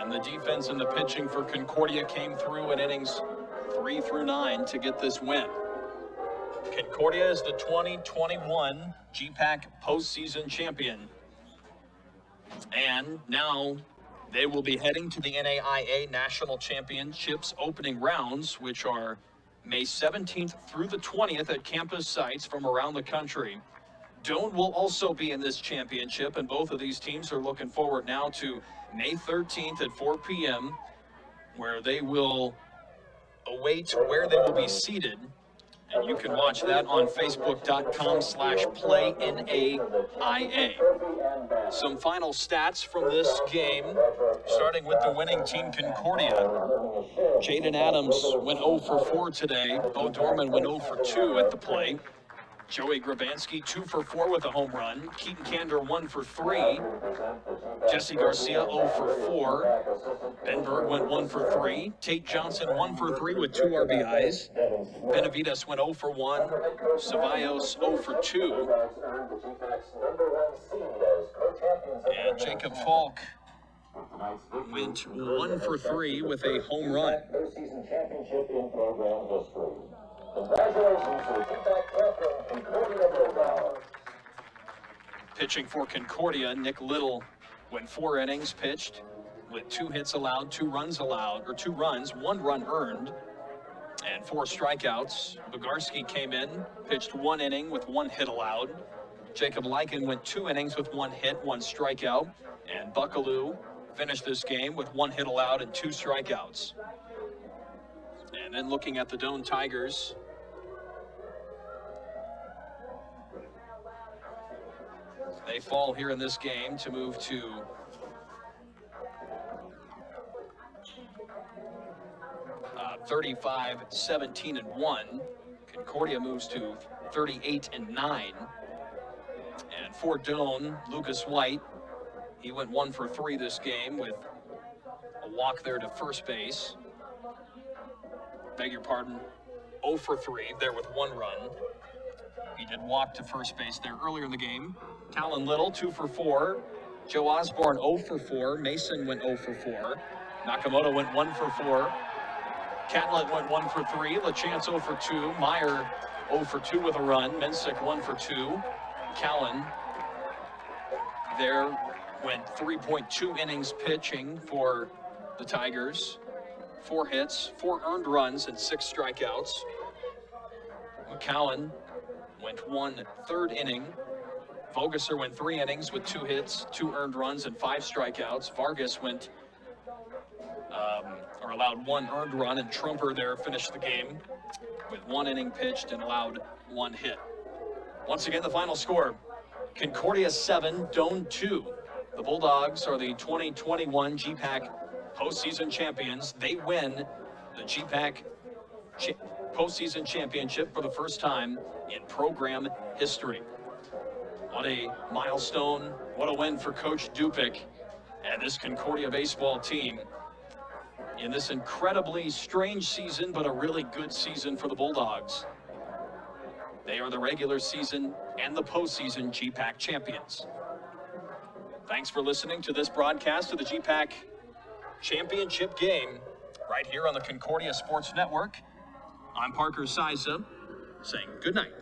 And the defense and the pitching for Concordia came through in innings 3 through 9 to get this win. Concordia is the 2021 GPAC postseason champion. And now they will be heading to the NAIA National Championships opening rounds, which are May 17th through the 20th at campus sites from around the country. Doane will also be in this championship, and both of these teams are looking forward now to May 13th at 4 p.m., where they will await where they will be seated. And you can watch that on facebook.com/playNAIA. Some final stats from this game, starting with the winning team, Concordia. Jaden Adams went 0 for 4 today. Bo Dorman went 0 for 2 at the plate. Joey Grabansky 2 for 4 with a home run. Keaton Kander 1 for 3. Jesse Garcia 0 for 4. Ben Berg went 1 for 3. Tate Johnson 1 for 3 with 2 RBIs. Benavides went 0 for 1. Ceballos 0 for 2. And Jacob Falk went 1 for 3 with a home run. Postseason championship in program history. Congratulations to the GPAC champion, Concordia Bulldogs. Pitching for Concordia, Nick Little went 4 innings pitched with 2 hits allowed, 2 runs allowed, or 2 runs, 1 run earned, and 4 strikeouts. Bogarski came in, pitched 1 inning with 1 hit allowed. Jacob Lyken went 2 innings with 1 hit, 1 strikeout, and Buckaloo finished this game with 1 hit allowed and 2 strikeouts. And then looking at the Doane Tigers, they fall here in this game to move to 35-17-1. Concordia moves to 38-9. And for Doane, Lucas White, he went 1 for 3 this game with a walk there to first base. Beg your pardon, 0 for 3 there with 1 run. He did walk to first base there earlier in the game. Talon Little, 2 for 4. Joe Osborne, 0 for 4. Mason went 0 for 4. Nakamoto went 1 for 4. Catlett went 1 for 3. LaChance 0 for 2. Meyer 0 for 2 with a run. Mensick 1 for 2. Callan there went 3.2 innings pitching for the Tigers. 4 hits, 4 earned runs, and 6 strikeouts. McCowan went 1/3 inning. Vogesser went 3 innings with 2 hits, 2 earned runs, and 5 strikeouts. Vargas went, allowed 1 earned run, and Trumper there finished the game with 1 inning pitched and allowed 1 hit. Once again, the final score, Concordia 7, Doane 2. The Bulldogs are the 2021 GPAC postseason champions. They win the GPAC postseason championship for the first time in program history. What a milestone, what a win for Coach Dupic and this Concordia baseball team in this incredibly strange season, but a really good season for the Bulldogs. They are the regular season and the postseason GPAC champions. Thanks for listening to this broadcast of the GPAC championship game right here on the Concordia Sports Network. I'm Parker Siza saying good night.